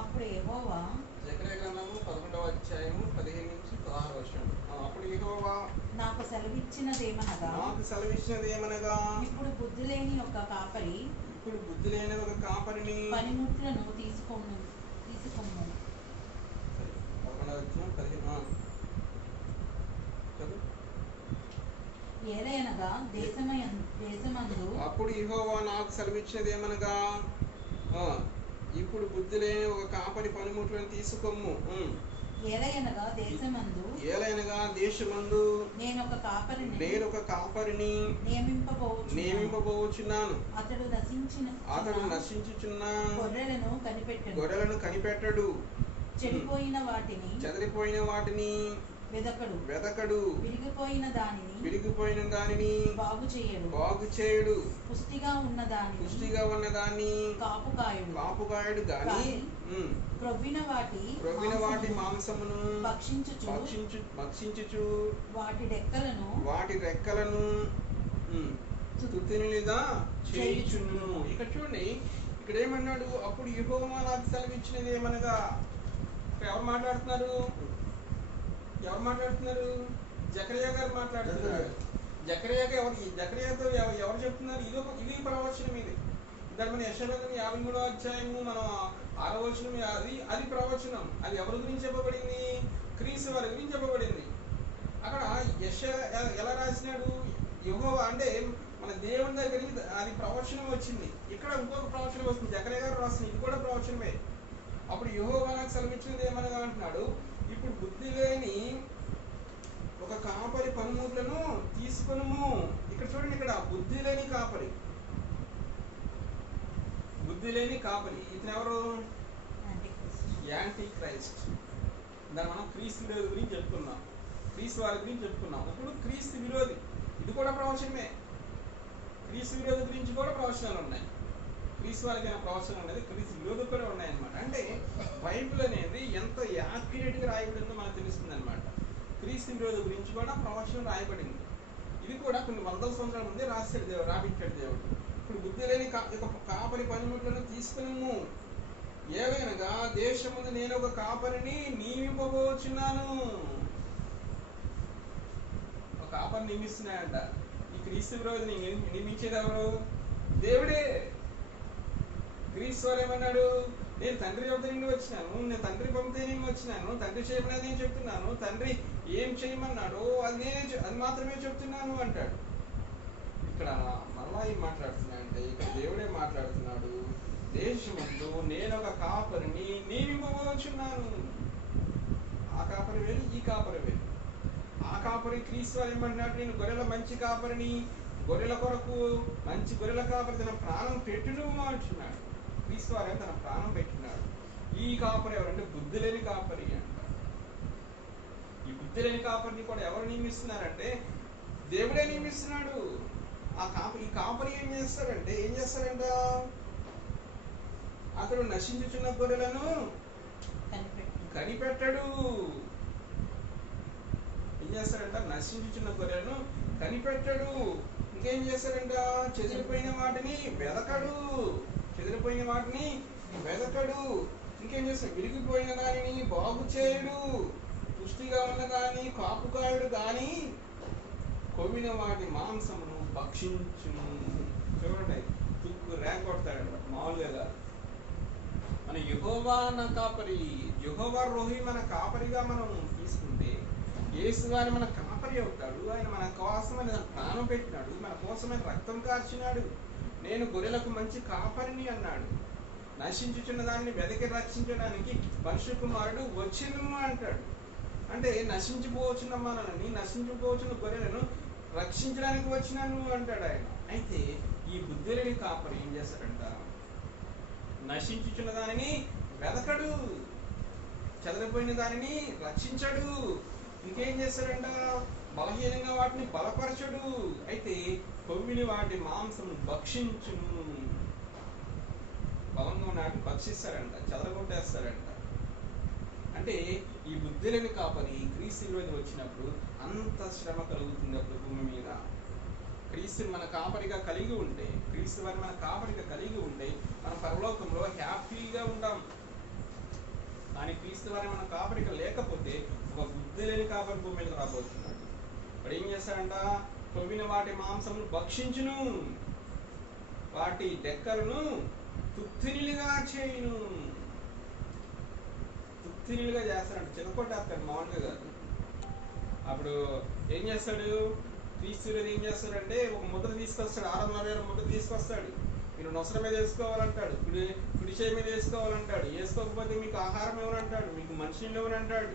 అప్పుడు యెహోవా జకర్యా గ్రంథము 11వ అధ్యాయం 15-16 వచనం. అప్పుడు యెహోవా నాకు సెలవిచ్చినదేమనగా ఇప్పుడు బుద్ధి లేని ఒక కాపరిని పనిముట్లను తీసుకోము. 11వ అధ్యాయం 15. ఏలయనగా దేశమందు అప్పుడు యెహోవా నాకు సెలవిచ్చినది ఏమనగా ఇప్పుడు బుద్ధి లేని ఒక కాపరి పనిముట్లను తీసుకోము. ఏలయనగా దేశమందు నేను ఒక కాపరిని నియమింపబోచున్నాను. అతడు నశించుచున్న గొర్రెలను కనిపెట్టడు. చెడిపోయిన వాటిని వెదకడు. విరిగిపోయిన దానిని బాగు చేయడు. పుష్టిగా ఉన్న దాన్ని కాపుకాయడు గాని క్రొవ్విన వాటి మాంసమును భక్షించుచు వాటి రెక్కలను తుత్తినిలుగా చేయుచును. ఇక్కడ చూడండి, ఇక్కడ ఏమన్నాడు, అప్పుడు యెహోవా నాకు సెలవిచ్చినది ఏమనగా, ఎవరు మాట్లాడుతున్నారు? జకరియా గారు మాట్లాడుతున్నారు. జకరియాతో ఎవరు చెప్తున్నారు? ఇది ప్రవచనం. ఇది దాని మన యెషయా 53వ అధ్యాయము మనం 6వ వచనం, అది ప్రవచనం. అది ఎవరి గురించి చెప్పబడింది? క్రీస్తు వారి గురించి చెప్పబడింది. అక్కడ యెషయా ఎలా రాసినాడు? యెహోవా అంటే మన దేవుని దగ్గర అది ప్రవచనం వచ్చింది. ఇక్కడ ఇంకొక ప్రవచనం వస్తుంది, జకరియా గారు రాసిన, ఇది కూడా ప్రవచనమే. అప్పుడు యెహోవా నాకు సెలవిచ్చినది ఏమనగా అంటున్నాడు, ఇప్పుడు బుద్ధి లేని ఒక కాపరి పనిముట్లను తీసుకొనుము. ఇక్కడ చూడండి, ఇక్కడ బుద్ధి లేని కాపరి ఇతను ఎవరు? Anti Christ. దాన్ని మనం క్రీస్తు విరోధి గురించి చెప్పుకున్నాం, క్రీస్తు వారి గురించి చెప్పుకున్నాం. ఇప్పుడు క్రీస్తు విరోధి, ఇది కూడా ప్రవచనమే. క్రీస్తు విరోధి గురించి కూడా ప్రవచనాలు ఉన్నాయి. క్రీస్తు వారికైనా ప్రవచనం ఉన్నది, క్రీస్తు విరోధి కూడా ఉన్నాయన్నమాట. అంటే బైబిల్ అనేది ఎంత యాక్యురేట్గా రాయబడిందో మనకు తెలుస్తుంది అనమాట. క్రీస్తు విరోధి గురించి కూడా ప్రవచనం రాయబడింది. ఇది కూడా కొన్ని వందల సంవత్సరాల ముందే రాపించాడు దేవుడు. ఇప్పుడు బుద్ధి లేని కాపరి పనిముట్లను తీసుకున్నాము. ఏవైనగా దేశముందు నేను ఒక కాపరిని నియమింపబోచున్నాను. ఒక కాపరిని నియమిస్తున్నాయంట. ఈ క్రీస్తు విరోధిని నియమించేది ఎవరు? దేవుడే. క్రీస్తు వారు ఏమన్నాడు? నేను తండ్రి యొద్ద నుండి వచ్చినాను, నేను తండ్రి పంపితే నేను వచ్చినాను, తండ్రి చేయమనేది నేను చెప్తున్నాను, తండ్రి ఏం చేయమన్నాడో అది మాత్రమే చెప్తున్నాను అంటాడు. ఇక్కడ మరలా ఏం మాట్లాడుతున్నా అంటే, ఇక్కడ దేవుడే మాట్లాడుతున్నాడు, దేశముందు నేను ఒక కాపరిని నియమింపబోచున్నాను. ఆ కాపరి వేరు, ఈ కాపరి వేరు. ఆ కాపరి క్రీస్తు వారు ఏమంటున్నాడు, నేను గొర్రెల మంచి కాపరిని, గొర్రెల కొరకు మంచి గొర్రెల కాపరి తన ప్రాణం పెట్టును అంటున్నాడు. క్రీస్తు వారే తన ప్రాణం పెట్టినాడు. ఈ కాపరి ఎవరంటే బుద్ధి లేని కాపరి అంటారు. ఈ బుద్ధి లేని కాపరిని కూడా ఎవరు నియమిస్తున్నారంటే దేవుడే నియమిస్తున్నాడు. ఈ కాపరి ఏం చేస్తారంట, అతడు నశించుచున్న గొర్రెలను కనిపెట్టడు. ఏం చేస్తారంట? నశించుచున్న గొర్రెలను కనిపెట్టడు. ఇంకేం చేస్తారంట? చెదిరిపోయిన వాటిని వెదకడు. ఇంకేం చేస్తాడు? విరిగిపోయిన దానిని బాగు చేయడు. పుష్టిగా ఉన్న దాన్ని కాపుకాయుడు గాని కొవ్విన వాటి మాంసమును భక్షించును. చూడండి, తుక్కు రేకొడతాడు మామూలుగా. మన యెహోవా నా కాపరి, యెహోవా రోహి మన కాపరిగా మనం తీసుకుంటే, యేసు గారు మన కాపరి అవుతాడు. ఆయన మన కోసమని ప్రాణం పెట్టినాడు, మన కోసమని రక్తం కార్చినాడు. నేను గొర్రెలకు మంచి కాపరిని అన్నాడు. నశించుచున్న దాన్ని వెదకి రక్షించడానికి మనుష్య కుమారుడు వచ్చెను అంటాడు. అంటే నశించిపోవచ్చున్న మనల్ని, నశించిపోవచ్చున్న గొర్రెలను రక్షించడానికి వచ్చినాను అంటాడు ఆయన. అయితే ఈ బుద్ధి లేని కాపరి ఏం చేస్తాడంట? నశించుచున్న దానిని వెదకడు, చెదరిపోయిన దానిని రక్షించడు. ఇంకేం చేస్తాడంట? బలహీనంగా వాటిని బలపరచడు. అయితే కొవ్విని వాటి మాంసము భక్షించును. బలంగా ఉన్నవాటిని భక్షిస్తాడంట, చెదరగొట్టేస్తాడంట. అంటే ఈ బుద్ధి లేని కాపరి క్రీస్తు విరోధి వచ్చినప్పుడు అంత శ్రమ కలుగుతుంది. అప్పుడు భూమి మీద క్రీస్తుని మన కాపరిగా కలిగి ఉంటే, క్రీస్తు వారిని మన కాపరిగా కలిగి ఉంటే మన పరలోకంలో హ్యాపీగా ఉంటాం. కానీ క్రీస్తు వారిని మన కాపరిగా లేకపోతే ఒక బుద్ధి లేని కాపరి భూమి మీద రాబోతున్నాడు. వాడు ఏం చేస్తాడంట? కొవ్విన వాటి మాంసమును భక్షించును, వాటి డెక్కలను తుత్తినిలుగా చేయును. తుత్తినిలుగా చేస్తాడంట, చిన్నకొట్టేస్తాడు, మామూలుగా కాదు. అప్పుడు ఏం చేస్తాడు? క్రీస్తు ఏం చేస్తాడంటే ఒక ముద్ర తీసుకొస్తాడు, 650 ముద్ర తీసుకొస్తాడు. మీరు నొసల మీద వేసుకోవాలంటాడు, కుడి చేయి మీద వేసుకోవాలంటాడు. వేసుకోకపోతే మీకు ఆహారం ఎవరంటాడు, మీకు మనిషిని ఎవరంటాడు.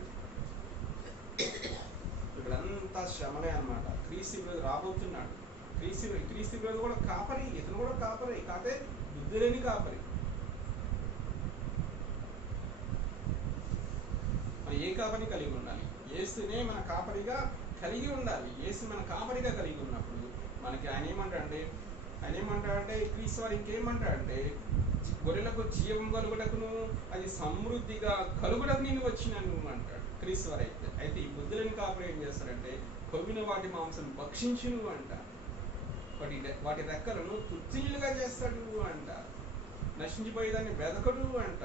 ఇక్కడంతా శ్రమలే అన్నమాట. క్రీస్తు విరోధి రాబోతున్నాడు. క్రీస్తు విరోధి కూడా కాపరి, ఇతను కూడా కాపరి, కాకపోతే బుద్ధి లేని కాపరి. మరి ఏ కాపరిని కలిగి ఉండాలి? యేసునే మన కాపరిగా కలిగి ఉండాలి. యేసు మన కాపరిగా కలిగి ఉన్నప్పుడు మనకి ఆయన ఏమంటాడంటే క్రీస్తు వారు ఇంకేమంటాడంటే గొర్రెలకు జీవం కలుగుటకును అది సమృద్ధిగా కలుగుటకు నేను వచ్చినాను అంటాడు క్రీస్తు వారు. అయితే ఈ బుద్ధులను కాపురం ఏం చేస్తారంటే కొవ్విన వాటి మాంసం భక్షించును అంట, వాటి రెక్కలను తుచ్చిలుగా చేస్తాడు అంట, నశించిపోయేదాన్ని వెదకడు అంట,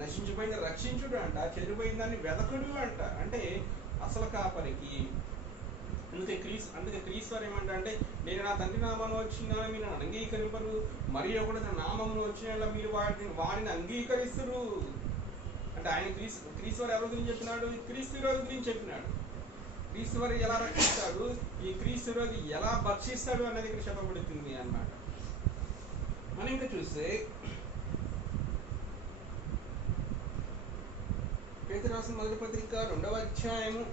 నశించిపోయిన రక్షించుడు అంట, చెడిపోయిన దాన్ని వెదకడు అంట. అంటే అసలు కాపరికి అందుకే క్రీస్తు వారు ఏమంటా అంటే నేను నా తండ్రి నామమును వచ్చిన మీరు అంగీకరింపరు, మరి ఒకటి నా నామమును వచ్చిన మీరు వారిని అంగీకరిస్తారు అంటే ఆయన క్రీస్తు వారు ఎవరి గురించి చెప్పినాడు? క్రీస్తు విరోధి గురించి చెప్పినాడు. క్రీస్తు వారు ఎలా రక్షిస్తాడు, ఈ క్రీస్తు విరోధి ఎలా భక్షిస్తాడు అనేది ఇక్కడ చెప్పబడుతుంది అన్నమాట. మనం ఇంకా చూస్తే పేతురు రాసిన మొదటి పత్రిక 2వ అధ్యాయము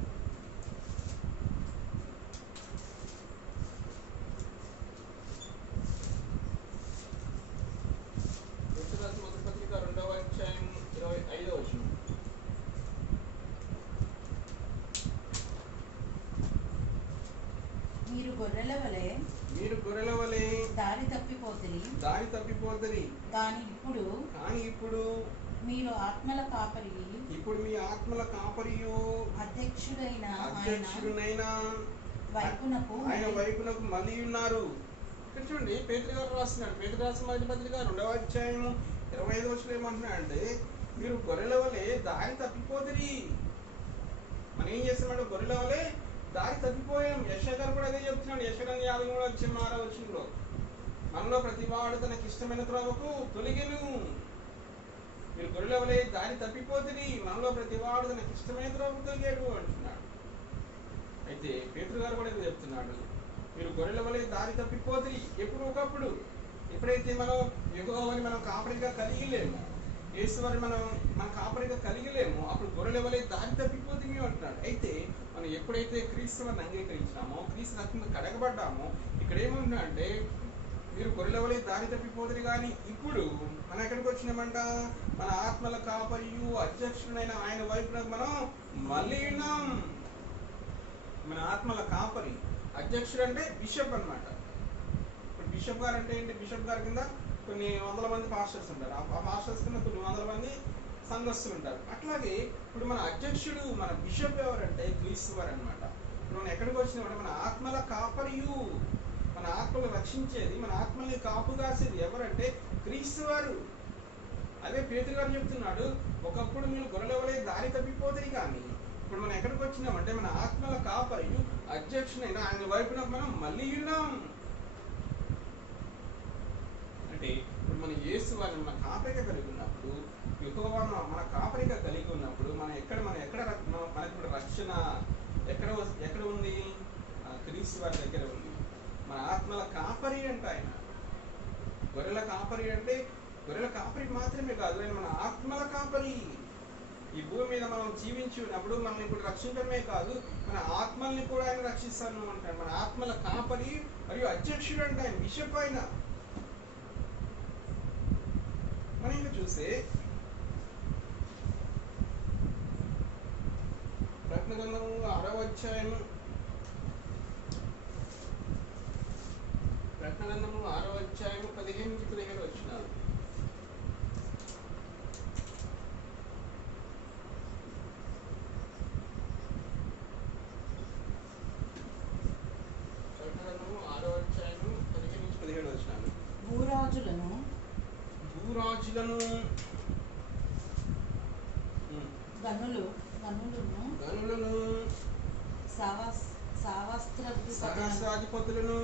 25వ వచనం. మీరు గొర్రెల వలె దారి తప్పిపోతిరి, కానీ ఇప్పుడు మీరు ఆత్మల కాపరి, ఇప్పుడు మీ ఆత్మల కాపరియు అధ్యక్షుడైన ఆయన వైపునకు మళ్ళీ ఉన్నారు. ఇక్కడ చూడండి పేతురు గారు రాస్తున్నాడు. పేతురు రాసిన మొదటి పత్రిక 2వ అధ్యాయము 25వ వచనం ఏమంటున్నాడంటే మీరు గొర్రెల వలె దారి తప్పిపోతిరి. మనం ఏం చేస్తున్నాడు? గొర్రెల వలె దారి తప్పిపోయాం. యెషయా గారు కూడా అదే చెప్తున్నాడు. యెషయా 53వ వచనంలో మనలో ప్రతివాడు తనకి ఇష్టమైన త్రోవకు తొలగెను. మీరు గొర్రెల వలె దారి తప్పిపోతిరి, మనలో ప్రతివాడు తనకి ఇష్టమైన త్రోవకు తొలగాడు అంటున్నాడు. అయితే పేతురు గారు కూడా చెప్తున్నాడు మీరు గొర్రెల వలె దారి తప్పిపోతిరి. ఎప్పుడు ఒకప్పుడు ఎప్పుడైతే మనం యెహోవాని మనం కాపరిగా కలిగి లేము, యేసువారిని మన కాపరిగా కలిగి లేము, అప్పుడు గొర్రెల వలె దారి తప్పిపోతుంది అంటున్నాడు. అయితే మనం ఎప్పుడైతే క్రీస్తు వారిని అంగీకరించినామో, క్రీస్తు రక్తంతో కడగబడ్డామో, ఇక్కడ ఏమంటున్నా అంటే మీరు గొర్రెల వలె దారి తప్పిపోతుంది. కానీ ఇప్పుడు మనం ఎక్కడికి వచ్చినామంట? మన ఆత్మల కాపరియు అధ్యక్షుడైన ఆయన వైపునకు మనం మళ్ళీ ఉన్నాం. మన ఆత్మల కాపరి అధ్యక్షుడు అంటే బిషప్ అన్నమాట. ఇప్పుడు బిషప్ గారు అంటే ఏంటి? బిషప్ గారి కింద కొన్ని వందల మంది పాస్టర్స్ ఉంటారు, ఆ పాస్టర్స్ కింద కొన్ని వందల మంది సంఘస్థులు ఉంటారు. అట్లాగే ఇప్పుడు మన అధ్యక్షుడు, మన బిషప్ ఎవరంటే క్రీస్తు వారు అన్నమాట. ఇప్పుడు మనం ఎక్కడికి వచ్చినామంటే మన ఆత్మల కాపరియు, మన ఆత్మలు రక్షించేది, మన ఆత్మల్ని కాపుగాసేది ఎవరంటే క్రీస్తు వారు. అదే పేతురు గారు చెప్తున్నాడు ఒకప్పుడు మీరు గొర్రెల వలె దారి తప్పిపోతుంది, కానీ ఇప్పుడు మనం ఎక్కడికి వచ్చినామంటే మన ఆత్మల కాపరియు అధ్యక్షుడైన ఆయన వైపున మనం మళ్ళీ ఉన్నాం. అంటే ఇప్పుడు మన యేసు వారిని మన కాపరిగా కలిగి ఉన్నప్పుడు, యెహోవా మన కాపరిగా కలిగి ఉన్నప్పుడు మనం ఎక్కడ మనకు రక్షణ ఎక్కడ ఉంది? క్రీస్తు వారి దగ్గర ఉంది. మన ఆత్మల కాపరి అంటే ఆయన. గొర్రెల కాపరి అంటే గొర్రెల కాపరి మాత్రమే కాదు, ఆయన మన ఆత్మల కాపరి. ఈ భూమి మీద మనం జీవించి ఉన్నప్పుడు మనం ఇప్పుడు రక్షించడమే కాదు, మన ఆత్మల్ని కూడా ఆయన రక్షిస్తాను అంటాడు. మన ఆత్మల కాపరి మరియు అధ్యక్షుడు అంటే ఆయన, బిషప్ ఆయన. మనం ఇంకా చూస్తే ప్రకటన గ్రంథము 6వ అధ్యాయము, ప్రకటన గ్రంథము 6వ అధ్యాయము 15-17 వచనాలు. ప్రకటన గ్రంథము 6వ అధ్యాయము 15-17 వచనాలు. భూరాజులను గనులను సహస్రాధిపతులను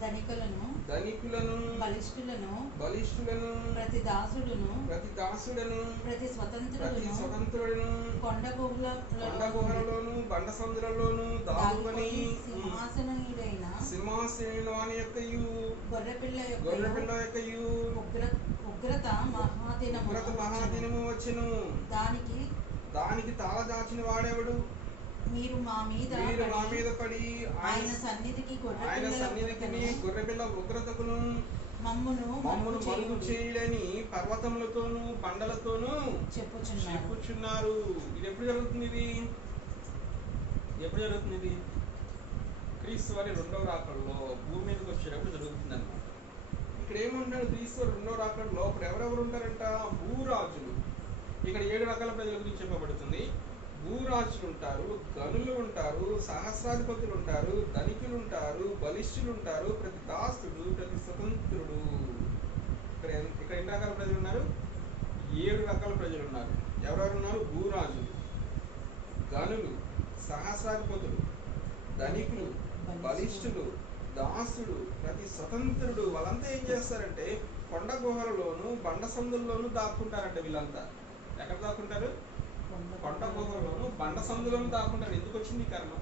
ధనికులను బలిష్ఠులను ప్రతి దాసుడును ప్రతి స్వతంత్రులను కొండ గుహలలోను బండ సందులలోను దాగుకొని సింహాసనుడైన వాని యొక్కయు గొర్రెపిల్ల యొక్కయు ఉగ్రత మహాదినము వచ్చెను. దానికి తాళ దాచిన వాడెవడు? మీరు మా మీద పడి ఆయన సన్నిధికి గొర్రెపిల్ల ఉగ్రతకును మమ్మును మరుగు చేయడని పర్వతములతోనూ బండలతోనూ చెప్పుచున్నారు. ఇది ఎప్పుడు జరుగుతుంది? క్రీస్తు వారి రెండవ రాకడలో భూమి మీదకి వచ్చేటప్పుడు జరుగుతుంది అన్నమాట. ఇక్కడ ఏమంటున్నాడు క్రీస్తు రెండో రాకడలో అప్పుడు ఎవరెవరు ఉంటారంట? భూరాజులు. ఇక్కడ 7 రకాల ప్రజల గురించి చెప్పబడుతుంది. భూరాజులు ఉంటారు, గనులు ఉంటారు, సహస్రాధిపతులు ఉంటారు, ధనికులు ఉంటారు, బలిష్ఠులు ఉంటారు, ప్రతి దాసుడు, ప్రతి స్వతంత్రుడు. ఇక్కడ ఎన్ని రకాల ప్రజలు ఉన్నారు? 7 రకాల ప్రజలు ఉన్నారు. ఎవరెవరు ఉన్నారు? భూరాజులు, గనులు, సహస్రాధిపతులు, ధనికులు, బలిష్ఠులు, దాసుడు, ప్రతి స్వతంత్రుడు. వాళ్ళంతా ఏం చేస్తారంటే కొండ గుహలలోను బండ సందుల్లోనూ దాక్కుంటారంట. వీళ్ళంతా ఎక్కడ దాక్కుంటారు? కొండ గుహలలోను బండ సందులోను దాక్కుంటారు. ఎందుకు వచ్చింది ఈ కర్మ?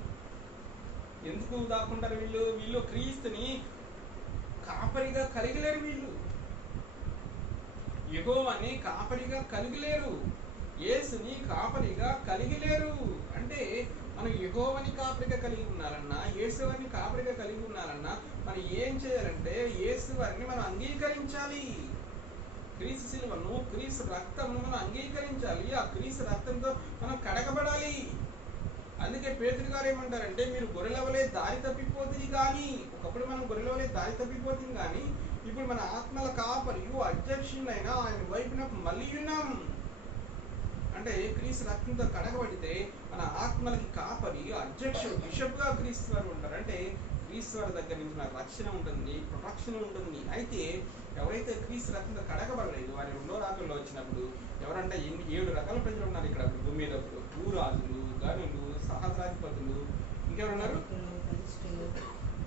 ఎందుకు దాక్కుంటారు వీళ్ళు? వీళ్ళు క్రీస్తుని కాపరిగా కలిగలేరు. వీళ్ళు యెహోవాని కాపరిగా కలిగలేరు. యేసుని కాపరిగా కలిగలేరు. అంటే మనం యెహోవాని కాపరిగా కలిగి ఉన్నారన్నా, యేసువారిని కాపరిగా కలిగి ఉన్నారన్నా మనం ఏం చేయాలంటే యేసు వారిని మనం అంగీకరించాలి. క్రీస్తు శిలువను, క్రీస్తు రక్తమును మనం అంగీకరించాలి. ఆ క్రీస్తు రక్తంతో మనం కడగబడాలి. అందుకే పేతురు గారు ఏమంటారంటే మీరు గొర్రెల వలె దారి తప్పిపోతుంది కానీ, ఒకప్పుడు మనం గొర్రెల వలె దారి తప్పిపోతుంది కానీ ఇప్పుడు మన ఆత్మల కాపరియు అధ్యక్షులైన ఆయన వైపునకు మళ్ళీ ఉన్నాం. అంటే క్రీస్తు రక్తంతో కడగబడితే మన ఆత్మలకి కాపరి, అధ్యక్షుడు, బిషప్గా క్రీస్తు వారు ఉంటారు. అంటే క్రీస్తు వారి దగ్గర నుంచి మనకు రక్షణ ఉంటుంది, ప్రొటెక్షన్ ఉంటుంది. అయితే ఎవరైతే క్రీస్తు రక్తంతో కడగబడలేదు వారి రెండో రాకల్లో వచ్చినప్పుడు ఎవరంటే 7 రకాల ప్రజలు ఉన్నారు ఇక్కడ భూమి మీద. భూరాజులు, గనులు, సహస్రాధిపతులు, ఇంకెవరున్నారు?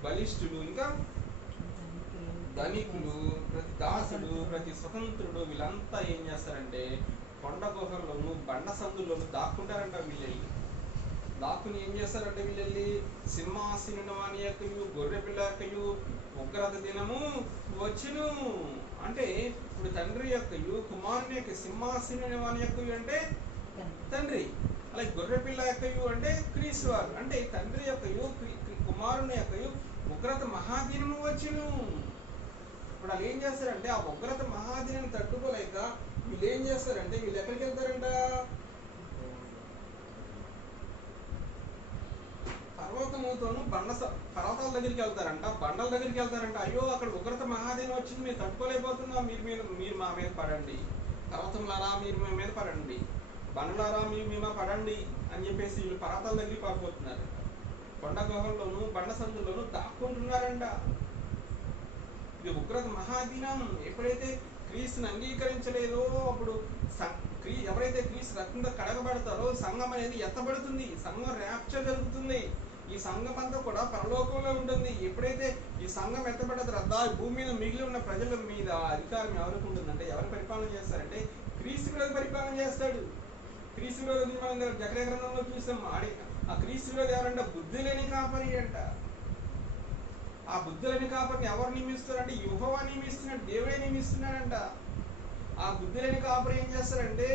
బలిష్ఠులు, ఇంకా ధనికులు, ప్రతి దాసుడు, ప్రతి స్వతంత్రుడు. వీళ్ళంతా ఏం చేస్తారంటే కొండ గుహల్లోను బండ సందుల్లోను దాక్కుంటారంట. వీళ్ళెళ్ళి దాక్కుని ఏం చేస్తారంటే వీళ్ళెళ్ళి సింహాసనం అని యొక్కయు గొర్రె పిల్ల యొక్కయు ఉగ్రత దినము వచ్చును. అంటే ఇప్పుడు తండ్రి యొక్కయు కుమారుని యొక్క సింహాసనం అని యొక్కయు అంటే తండ్రి, అలాగే గొర్రె పిల్ల యొక్కయు అంటే క్రీస్తు వారు. అంటే తండ్రి యొక్కయు కుమారుని యొక్కయు ఉగ్రత మహాదినము వచ్చును. ఇప్పుడు వాళ్ళు ఏం చేస్తారంటే ఆ ఉగ్రత మహాదినం తట్టుకోలేక వీళ్ళు ఏం చేస్తారంటే వీళ్ళు ఎక్కడికి వెళ్తారంట? పర్వతముతోను పర్వతాల దగ్గరికి వెళ్తారంట, బండల దగ్గరికి వెళ్తారంట. అయ్యో అక్కడ ఉగ్రత మహాదినం వచ్చింది, మీరు తట్టుకోలేకపోతున్నాం, మీరు మా మీద పడండి. పర్వతంలారా మీరు మీ మీద పడండి, బండలారా మీరు మీద పడండి అని చెప్పేసి వీళ్ళు పర్వతాల దగ్గరికి పారిపోతున్నారు. కొండ గుహల్లోను బండ సందుల్లోనూ దాక్కుంటున్నారంట. ఇది ఉగ్రత మహాదినం. ఎప్పుడైతే క్రీస్తుని అంగీకరించలేదో అప్పుడు ఎవరైతే క్రీస్తు రక్తంతో కడగబడతారో సంఘం అనేది ఎత్తబడుతుంది. సంఘం ర్యాప్చర్ జరుగుతుంది. ఈ సంఘం అంతా కూడా పరలోకంలో ఉంటుంది. ఎప్పుడైతే ఈ సంఘం ఎత్తబడ్డ తర్వాత భూమి మీద మిగిలి ఉన్న ప్రజల మీద అధికారం ఎవరికి ఉంటుందంటే ఎవరు పరిపాలన చేస్తారంటే క్రీస్తు విరోధి పరిపాలన చేస్తాడు. క్రీస్తు విరోధి మనం జకర్యా గ్రంథంలో చూసాం. ఆ క్రీస్తు విరోధి ఎవరంటే బుద్ధి లేని కాపరి అంట. ఆ బుద్ధులని కాపరిని ఎవరు నియమిస్తారంటే యెహోవా నియమిస్తున్నాడు, దేవుడే నియమిస్తున్నాడంట. ఆ బుద్ధులని కాపరి ఏం చేస్తారంటే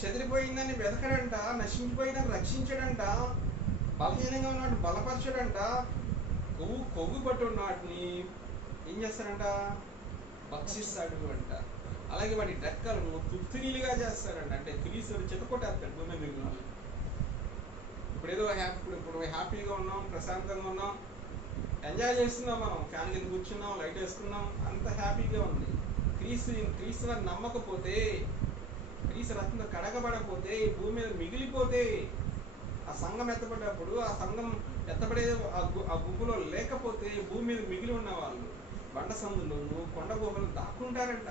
చెదిరిపోయిందని వెతకడంట, నశించిపోయిందని రక్షించడంట, బలహీనంగా ఉన్నట్టు బలపరచడంట, కొవ్వు పట్టు ఉన్నవాటిని ఏం చేస్తాడంట? భక్షిస్తాడు అంట. అలాగే వాటి డెక్కలను తుత్తినీలుగా చేస్తాడంట. అంటే క్రీస్తుని చెత్తకొట్టేస్తాడు భూమి మిగిలిన వాళ్ళు. ఇప్పుడు హ్యాపీగా ఉన్నాం, ప్రశాంతంగా ఉన్నాం, ఎంజాయ్ చేస్తున్నాం, మనం ఫ్యాన్ కింద కూర్చున్నాం, లైట్ వేసుకున్నాం, అంత హ్యాపీగా ఉంది. క్రీస్తు వారిని నమ్మకపోతే, క్రీస్తు రక్తంతో కడగబడకపోతే, భూమి మీద మిగిలిపోతే, ఆ సంఘం ఎత్తబడ్డప్పుడు ఆ సంఘం ఎత్తబడే ఆ గుంపులో లేకపోతే భూమి మీద మిగిలి ఉన్న వాళ్ళు బండ సందులోను కొండ గుహలు దాక్కుంటారంట.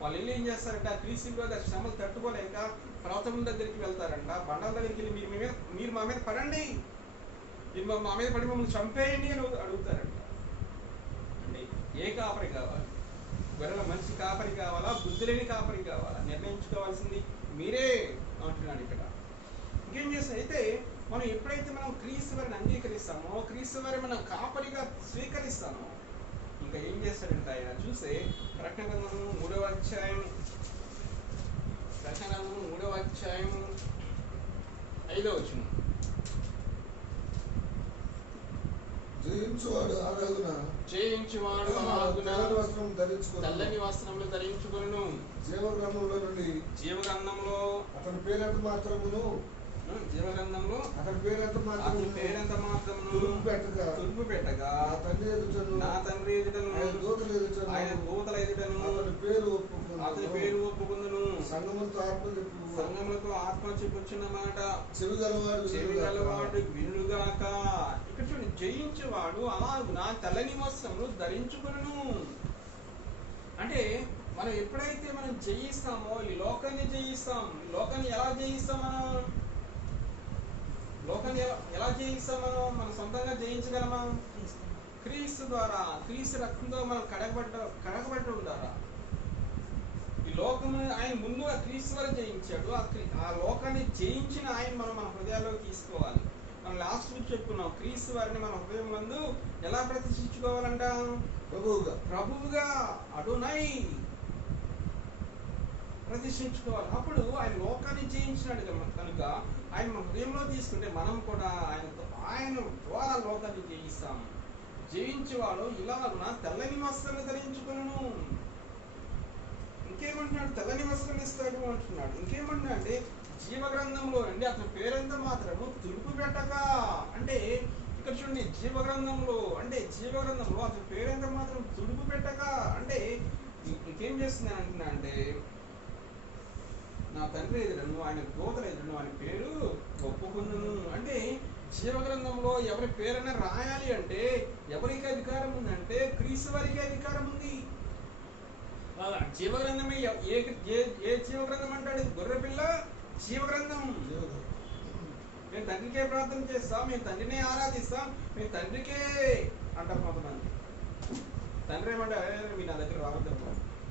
వాళ్ళు వెళ్ళి ఏం చేస్తారంట? క్రీస్తు విరోధ శ్రమలు తట్టుకోలేక పర్వతం దగ్గరికి వెళ్తారంట. బండల దగ్గరికి వెళ్ళి మీరు మా మీద పడండి, మీరు మా మీద పడి మమ్మల్ని చంపేయండి అని అడుగుతారంట. అంటే ఏ కాపరి కావాలి? గొర్రెల మంచి కాపరి కావాలా, బుద్ధి లేని కాపరి కావాలా? నిర్ణయించుకోవాల్సింది మీరే అంటున్నాడు ఇక్కడ. ఇంకేం చేస్తాం అయితే మనం ఎప్పుడైతే మనం క్రీస్తు వారిని అంగీకరిస్తామో, క్రీస్తు వారిని మనం కాపరిగా స్వీకరిస్తామో, ఇంకా ఏం చేస్తాడంటే ఆయన చూస్తే ప్రకటన గ్రంథము 3వ అధ్యాయం 5వ వచనం. జయించువాడు అలాగున తెల్లని వస్త్రములు ధరించుకొనును. జీవగ్రంథంలో నుండి జీవగ్రంథంలో అతని పేరెంత మాత్రమును జీవగ్రంథంలో అతని పేరెంత మాత్రమును తురుపు పెట్టగా నా తండ్రి ఎదుటను ఆయన దూతలు అతని పేరు ఒప్పుకుందును. సంగములతో ఆత్మ చెప్పు. సంగములతో ఆత్మ చెప్పుచున్న మాట చెవి గలవాడు చెవిగలవాడు వినుగాక. ఇక్కడ చూడండి, జయించేవాడు అలాగున తెల్లని వస్త్రములు ధరించుకును. అంటే మనం ఎప్పుడైతే మనం జయిస్తామో ఈ లోకాన్ని జయిస్తాం. ఈ లోకాన్ని ఎలా జయిస్తాం? మనం లోకాన్ని ఎలా జయిస్తాం? మనం సొంతంగా జయించగలమా? క్రీస్తు ద్వారా, క్రీస్తు రక్తంతో మనం కడగబడటం ద్వారా. ఈ లోకము ఆయన ముందుగా క్రీస్తు వరకు జయించాడు. ఆ లోకాన్ని జయించిన ఆయన మన హృదయాల్లోకి తీసుకోవాలి. మనం లాస్ట్ వీక్ చెప్పుకున్నాం, క్రీస్తు వారిని మన హృదయం నందు ఎలా ప్రతిష్ఠించుకోవాలంట? ప్రభువుగా అడోనై ప్రతిష్ఠించుకోవాలి. అప్పుడు ఆయన లోకాన్ని జయించినాడు కనుక ఆయన మన హృదయంలో తీసుకుంటే మనం కూడా ఆయన ద్వారా లోకాన్ని జయిస్తాము. జయించేవాడు ఇలాగున తెల్లని వస్త్రాలు ధరించుకును. ఇంకేమంటున్నాడు? తెల్లని వస్త్రం ఇస్తాడు అంటున్నాడు. ఇంకేమంటున్నా అంటే జీవగ్రంథంలో అండి అతని పేరంతా మాత్రము తుడుపు పెట్టక. అంటే ఇక్కడ చూడండి, జీవగ్రంథంలో అతని పేరంతా మాత్రం తుడుపు పెట్టక. అంటే ఇంకేం చేస్తుంది అంటున్నా అంటే, నా తండ్రి ఎదురను ఆయన దూతలు ఎదురను ఆయన పేరు ఒప్పుకుందును. అంటే జీవగ్రంథంలో ఎవరి పేరైనా రాయాలి అంటే ఎవరికి అధికారం ఉందంటే క్రీస్తు వారికి అధికారం ఉంది. జీవగ్రంథమే ఏ జీవగ్రంథం అంటాడు? గొర్రెపిల్ల జీవగ్రంథం. మేము తండ్రికే ప్రార్థన చేస్తాం, మేము తండ్రినే ఆరాధిస్తాం, మేము తండ్రికే అంటారు కొంతమంది. తండ్రి ఏమంటే మీరు నా దగ్గర రావద్దు,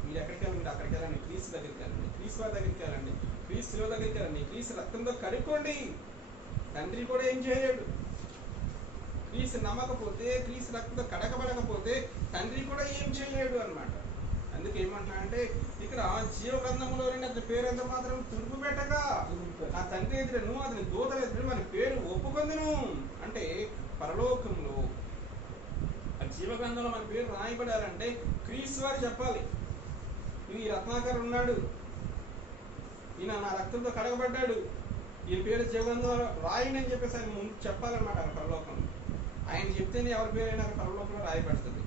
మీరు ఎక్కడికి వెళ్ళండి, అక్కడికి వెళ్ళండి, క్రీస్తు దగ్గరికి వెళ్ళండి, క్రీస్తు వారి దగ్గరికి వెళ్ళండి, క్రీస్తు దగ్గరికి వెళ్ళండి, క్రీస్తు రక్తంతో కడుక్కోండి. తండ్రి కూడా ఏం చేయలేడు. క్రీస్తు నమ్మకపోతే, క్రీస్తు రక్తంతో కడగబడకపోతే తండ్రి కూడా ఏం చేయలేడు అన్నమాట. అందుకే ఏమంటున్నాడంటే ఇక్కడ జీవగ్రంథంలో అతని పేరు ఎంత మాత్రం తుడుపు పెట్టగా నా తండ్రి ఎదురను అతని దూతల ఎదురు మన పేరు ఒప్పుకొందును. అంటే పరలోకంలో ఆ జీవగ్రంథంలో మన పేరు రాయబడాలంటే క్రీస్తు వారు చెప్పాలి, ఈ రత్నాకర్ ఉన్నాడు, ఈయన నా రక్తంతో కడగబడ్డాడు, ఈ పేరు జీవగ్రంథంలో రాయండి అని చెప్పేసి ఆయన ముందు చెప్పాలన్నమాట. ఆయన పరలోకంలో ఆయన చెప్తేనే ఎవరి పేరైనా పరలోకంలో రాయబడుతుంది.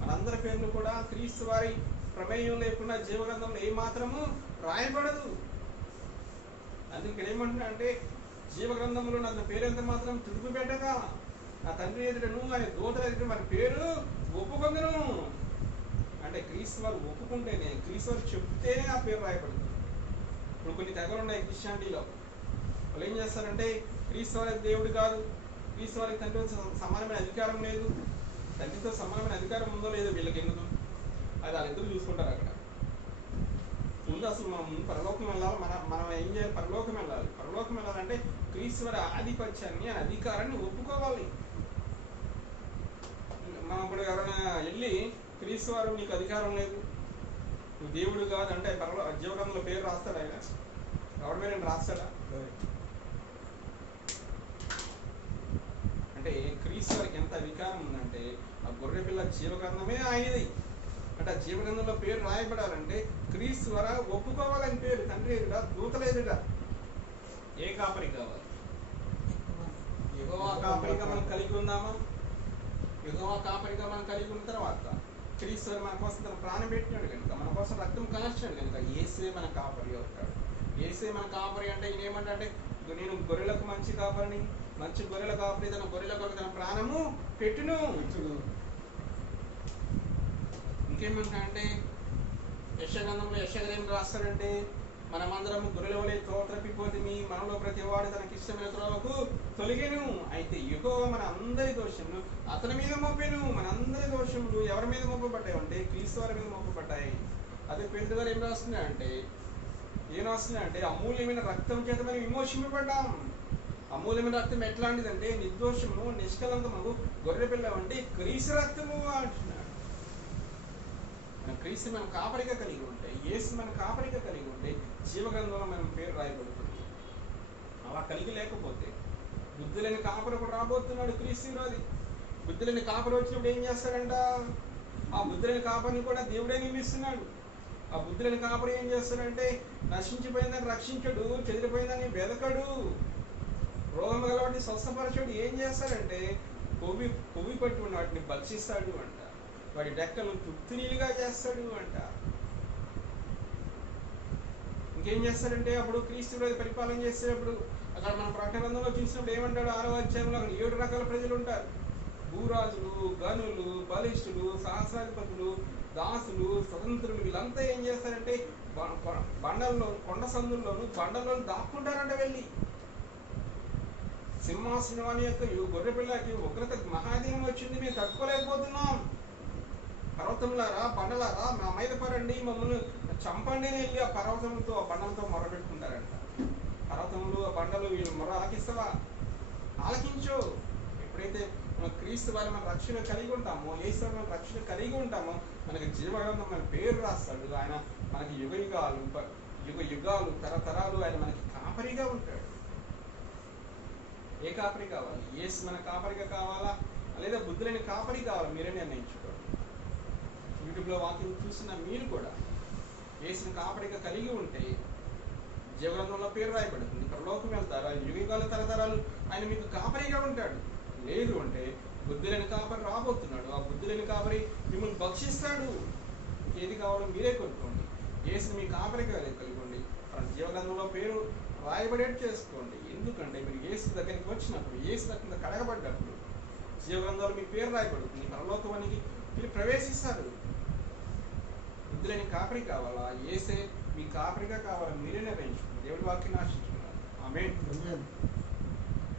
మనందరి పేర్లు కూడా క్రీస్తు వారి ప్రమేయం లేకుండా జీవగ్రంథంలో ఏమాత్రము రాయబడదు. అందుకే ఇక్కడ ఏమంటున్నా అంటే జీవగ్రంథంలో నా పేరు ఎంత మాత్రం తుడుపు పెట్టగా నా తండ్రి ఎదుటను ఆయన దూతల ఎదుట మన పేరు ఒప్పుకొందును. అంటే క్రీస్తు వారు ఒప్పుకుంటేనే, క్రీస్తు వారు చెప్తేనే ఆ పేరు రాయబడుతుంది. ఇప్పుడు కొన్ని తెగలు ఉన్నాయి క్రిస్టియానిటీలో. వాళ్ళు ఏం చేస్తారంటే క్రీస్తు వారి దేవుడు కాదు, క్రీస్తు వారికి తండ్రితో సమానమైన అధికారం లేదు, తండ్రితో సమానమైన అధికారం ఉందో లేదో వీళ్ళకి ఎందుకు, అది వాళ్ళిద్దరు చూసుకుంటారు. అక్కడ ముందు అసలు మనం పరలోకం వెళ్ళాలి, మనం ఏం చేయాలి? పరలోకం వెళ్ళాలి. పరలోకం వెళ్ళాలంటే క్రీస్తు వారి ఆధిపత్యాన్ని, అధికారాన్ని ఒప్పుకోవాలి. మనం ఇప్పుడు ఎవరైనా వెళ్ళి క్రీస్తు వారు నీకు అధికారం లేదు, నువ్వు దేవుడు కాదు అంటే జీవగ్రంథంలో పేరు రాస్తాడు ఆయన? ఎవరి మీద రాస్తాడా? అంటే క్రీస్తు వారికి ఎంత అధికారం ఉందంటే ఆ గొర్రె పిల్ల జీవగ్రంథమే ఆయనది. అంటే ఆ జీవగ్రంథంలో పేరు రాయబడాలంటే క్రీస్తు ద్వారా ఒప్పుకోవాలని పేరు తండ్రి ఎదుట, దూతల ఎదుట. ఏ కాపరి కావాలి? యెహోవా కాపరిగా మనం కలిగి ఉందామా? యెహోవా కాపరిగా మనం కలిగి ఉన్న తర్వాత క్రీస్తు వారు మన కోసం తన ప్రాణం పెట్టినాడు కనుక, మన కోసం రక్తం కాల్చాడు కనుక యేసే మన కాపరి అవుతాడు. యేసే మన కాపరి అంటే ఈయన ఏమంటే నేను గొర్రెలకు మంచి కాపరిని, మంచి గొర్రెల కాపరి తన గొర్రెల కొరకు తన ప్రాణము పెట్టును. ఇంకేమంటా అంటే యెషయా ఏం రాస్తాడంటే మనమందరము గొర్రెల వలె తోత్రపిపోతిమి, మనలో ప్రతి వాడు తనకి ఇష్టమైన త్రోవకు తొలగెను. అయితే యెహోవా మన అందరి దోషములు అతని మీద మోపెను. మనందరి దోషములు ఎవరి మీద మోపబడ్డాయి అంటే క్రీస్తు వారి మీద మోపబడ్డాయి. అదే పేతురు గారు ఏం రాస్తున్నాడంటే అమూల్యమైన రక్తం చేత మనం విమోచింపబడ్డాం. అమూల్యమైన రక్తం ఎట్లాంటిదంటే నిర్దోషము, నిష్కలంకము, గొర్రె పిల్ల వంటి క్రీస్తు రక్తము అంటున్నాడు. మనం క్రీస్తు మనం కాపరిగా కలిగి ఉంటే, యేసు మన కాపరిగా కలిగి ఉంటే జీవగ్రంథంలో మనం పేరు రాయబడుతుంది. అలా కలిగి లేకపోతే బుద్ధులేని కాపరి కూడా రాబోతున్నాడు క్రీస్తు విరోధి. బుద్ధులేని కాపరి వచ్చినప్పుడు ఏం చేస్తాడంట? ఆ బుద్ధులేని కాపరిని కూడా దేవుడే నియమిస్తున్నాడు. ఆ బుద్ధులేని కాపరి ఏం చేస్తాడంటే నశించిపోయిందని రక్షించడు, చెదిరిపోయిందని వెదకడు, రోగం గల వాటిని స్వస్థపరచడు. ఏం చేస్తాడంటే కొవ్వి పట్టుకున్న వాటిని భక్షిస్తాడు అంట, వాడి డెక్కలు తృప్తినీలుగా చేస్తాడు అంట. ఇంకేం చేస్తాడంటే అప్పుడు క్రీస్తు పరిపాలన చేసేటప్పుడు అక్కడ మన ప్రకటన గ్రంథంలో చూసినప్పుడు ఏమంటాడు 6వ అధ్యాయంలో అక్కడ 7 రకాల ప్రజలు ఉంటారు. భూరాజులు, గనులు, బలిష్ఠులు, సహస్రాధిపతులు, దాసులు, స్వతంత్రులు, వీళ్ళంతా ఏం చేస్తారంటే బండల్లో, కొండ సందుల్లోను బండల్లో దాక్కుంటారంట. వెళ్ళి సింహాసనం అని యొక్క గొర్రెపిల్లకి ఉగ్రత మహాదీనం వచ్చింది, మేము తట్టుకోలేకపోతున్నాం, పర్వతంలారా బండలారా మా మీద పడండి, మమ్మల్ని చంపండి అని వెళ్ళి ఆ పర్వతంతో ఆ బండలతో మొరపెట్టుకుంటారంట. పర్వతములు ఆ బండలు వీళ్ళు మొర ఆలకిస్తావా? ఆలకించు. ఎప్పుడైతే మనం క్రీస్తు వారి మన రక్షణ కలిగి ఉంటామో, యేసు వారి మన రక్షణ కలిగి ఉంటామో, మనకి జీవగ్రంథం మన పేరు రాస్తాడు. ఆయన మనకి యుగ యుగాలు తరతరాలు ఆయన మనకి కాపరిగా ఉంటాడు. ఏ కాపరి కావాలి? యేసు మన కాపరిగా కావాలా, లేదా బుద్ధులైన కాపరి కావాలా? మీరే నిర్ణయించుకోండి. యూట్యూబ్లో వాక్యం చూసిన మీరు కూడా యేసుని కాపరిగా కలిగి ఉంటే జీవగ్రంథంలో పేరు రాయబడుతుంది, పరలోకం వెళ్తారు, ఆయన యుగాల తరతరాలు ఆయన మీకు కాపరిగా ఉంటాడు. లేదు అంటే బుద్ధులైన కాపరి రాబోతున్నాడు, ఆ బుద్ధులైన కాపరి మిమ్మల్ని భక్షిస్తాడు. ఏది కావాలో మీరే కొనుక్కోండి, యేసుని మీ కాపరిగా కలిగొండి, జీవగ్రంథంలో పేరు రాయబడేట్టు చేసుకోండి. ఎందుకంటే మీరు యేసు దగ్గరికి వచ్చినప్పుడు, యేసు దగ్గర కడగబడ్డప్పుడు జీవగ్రంథంలో మీ పేరు రాయబడుతుంది, పరలోకానికి మీరు ప్రవేశిస్తారు. బుద్ధులైన కాపరి కావాలా, యేసే మీ కాపరిగా కావాలా? మీరే నిర్ణయించుకోండి. దేవుడి వాక్యాన్ని ఆశించుకున్నారు. ఆమేన్.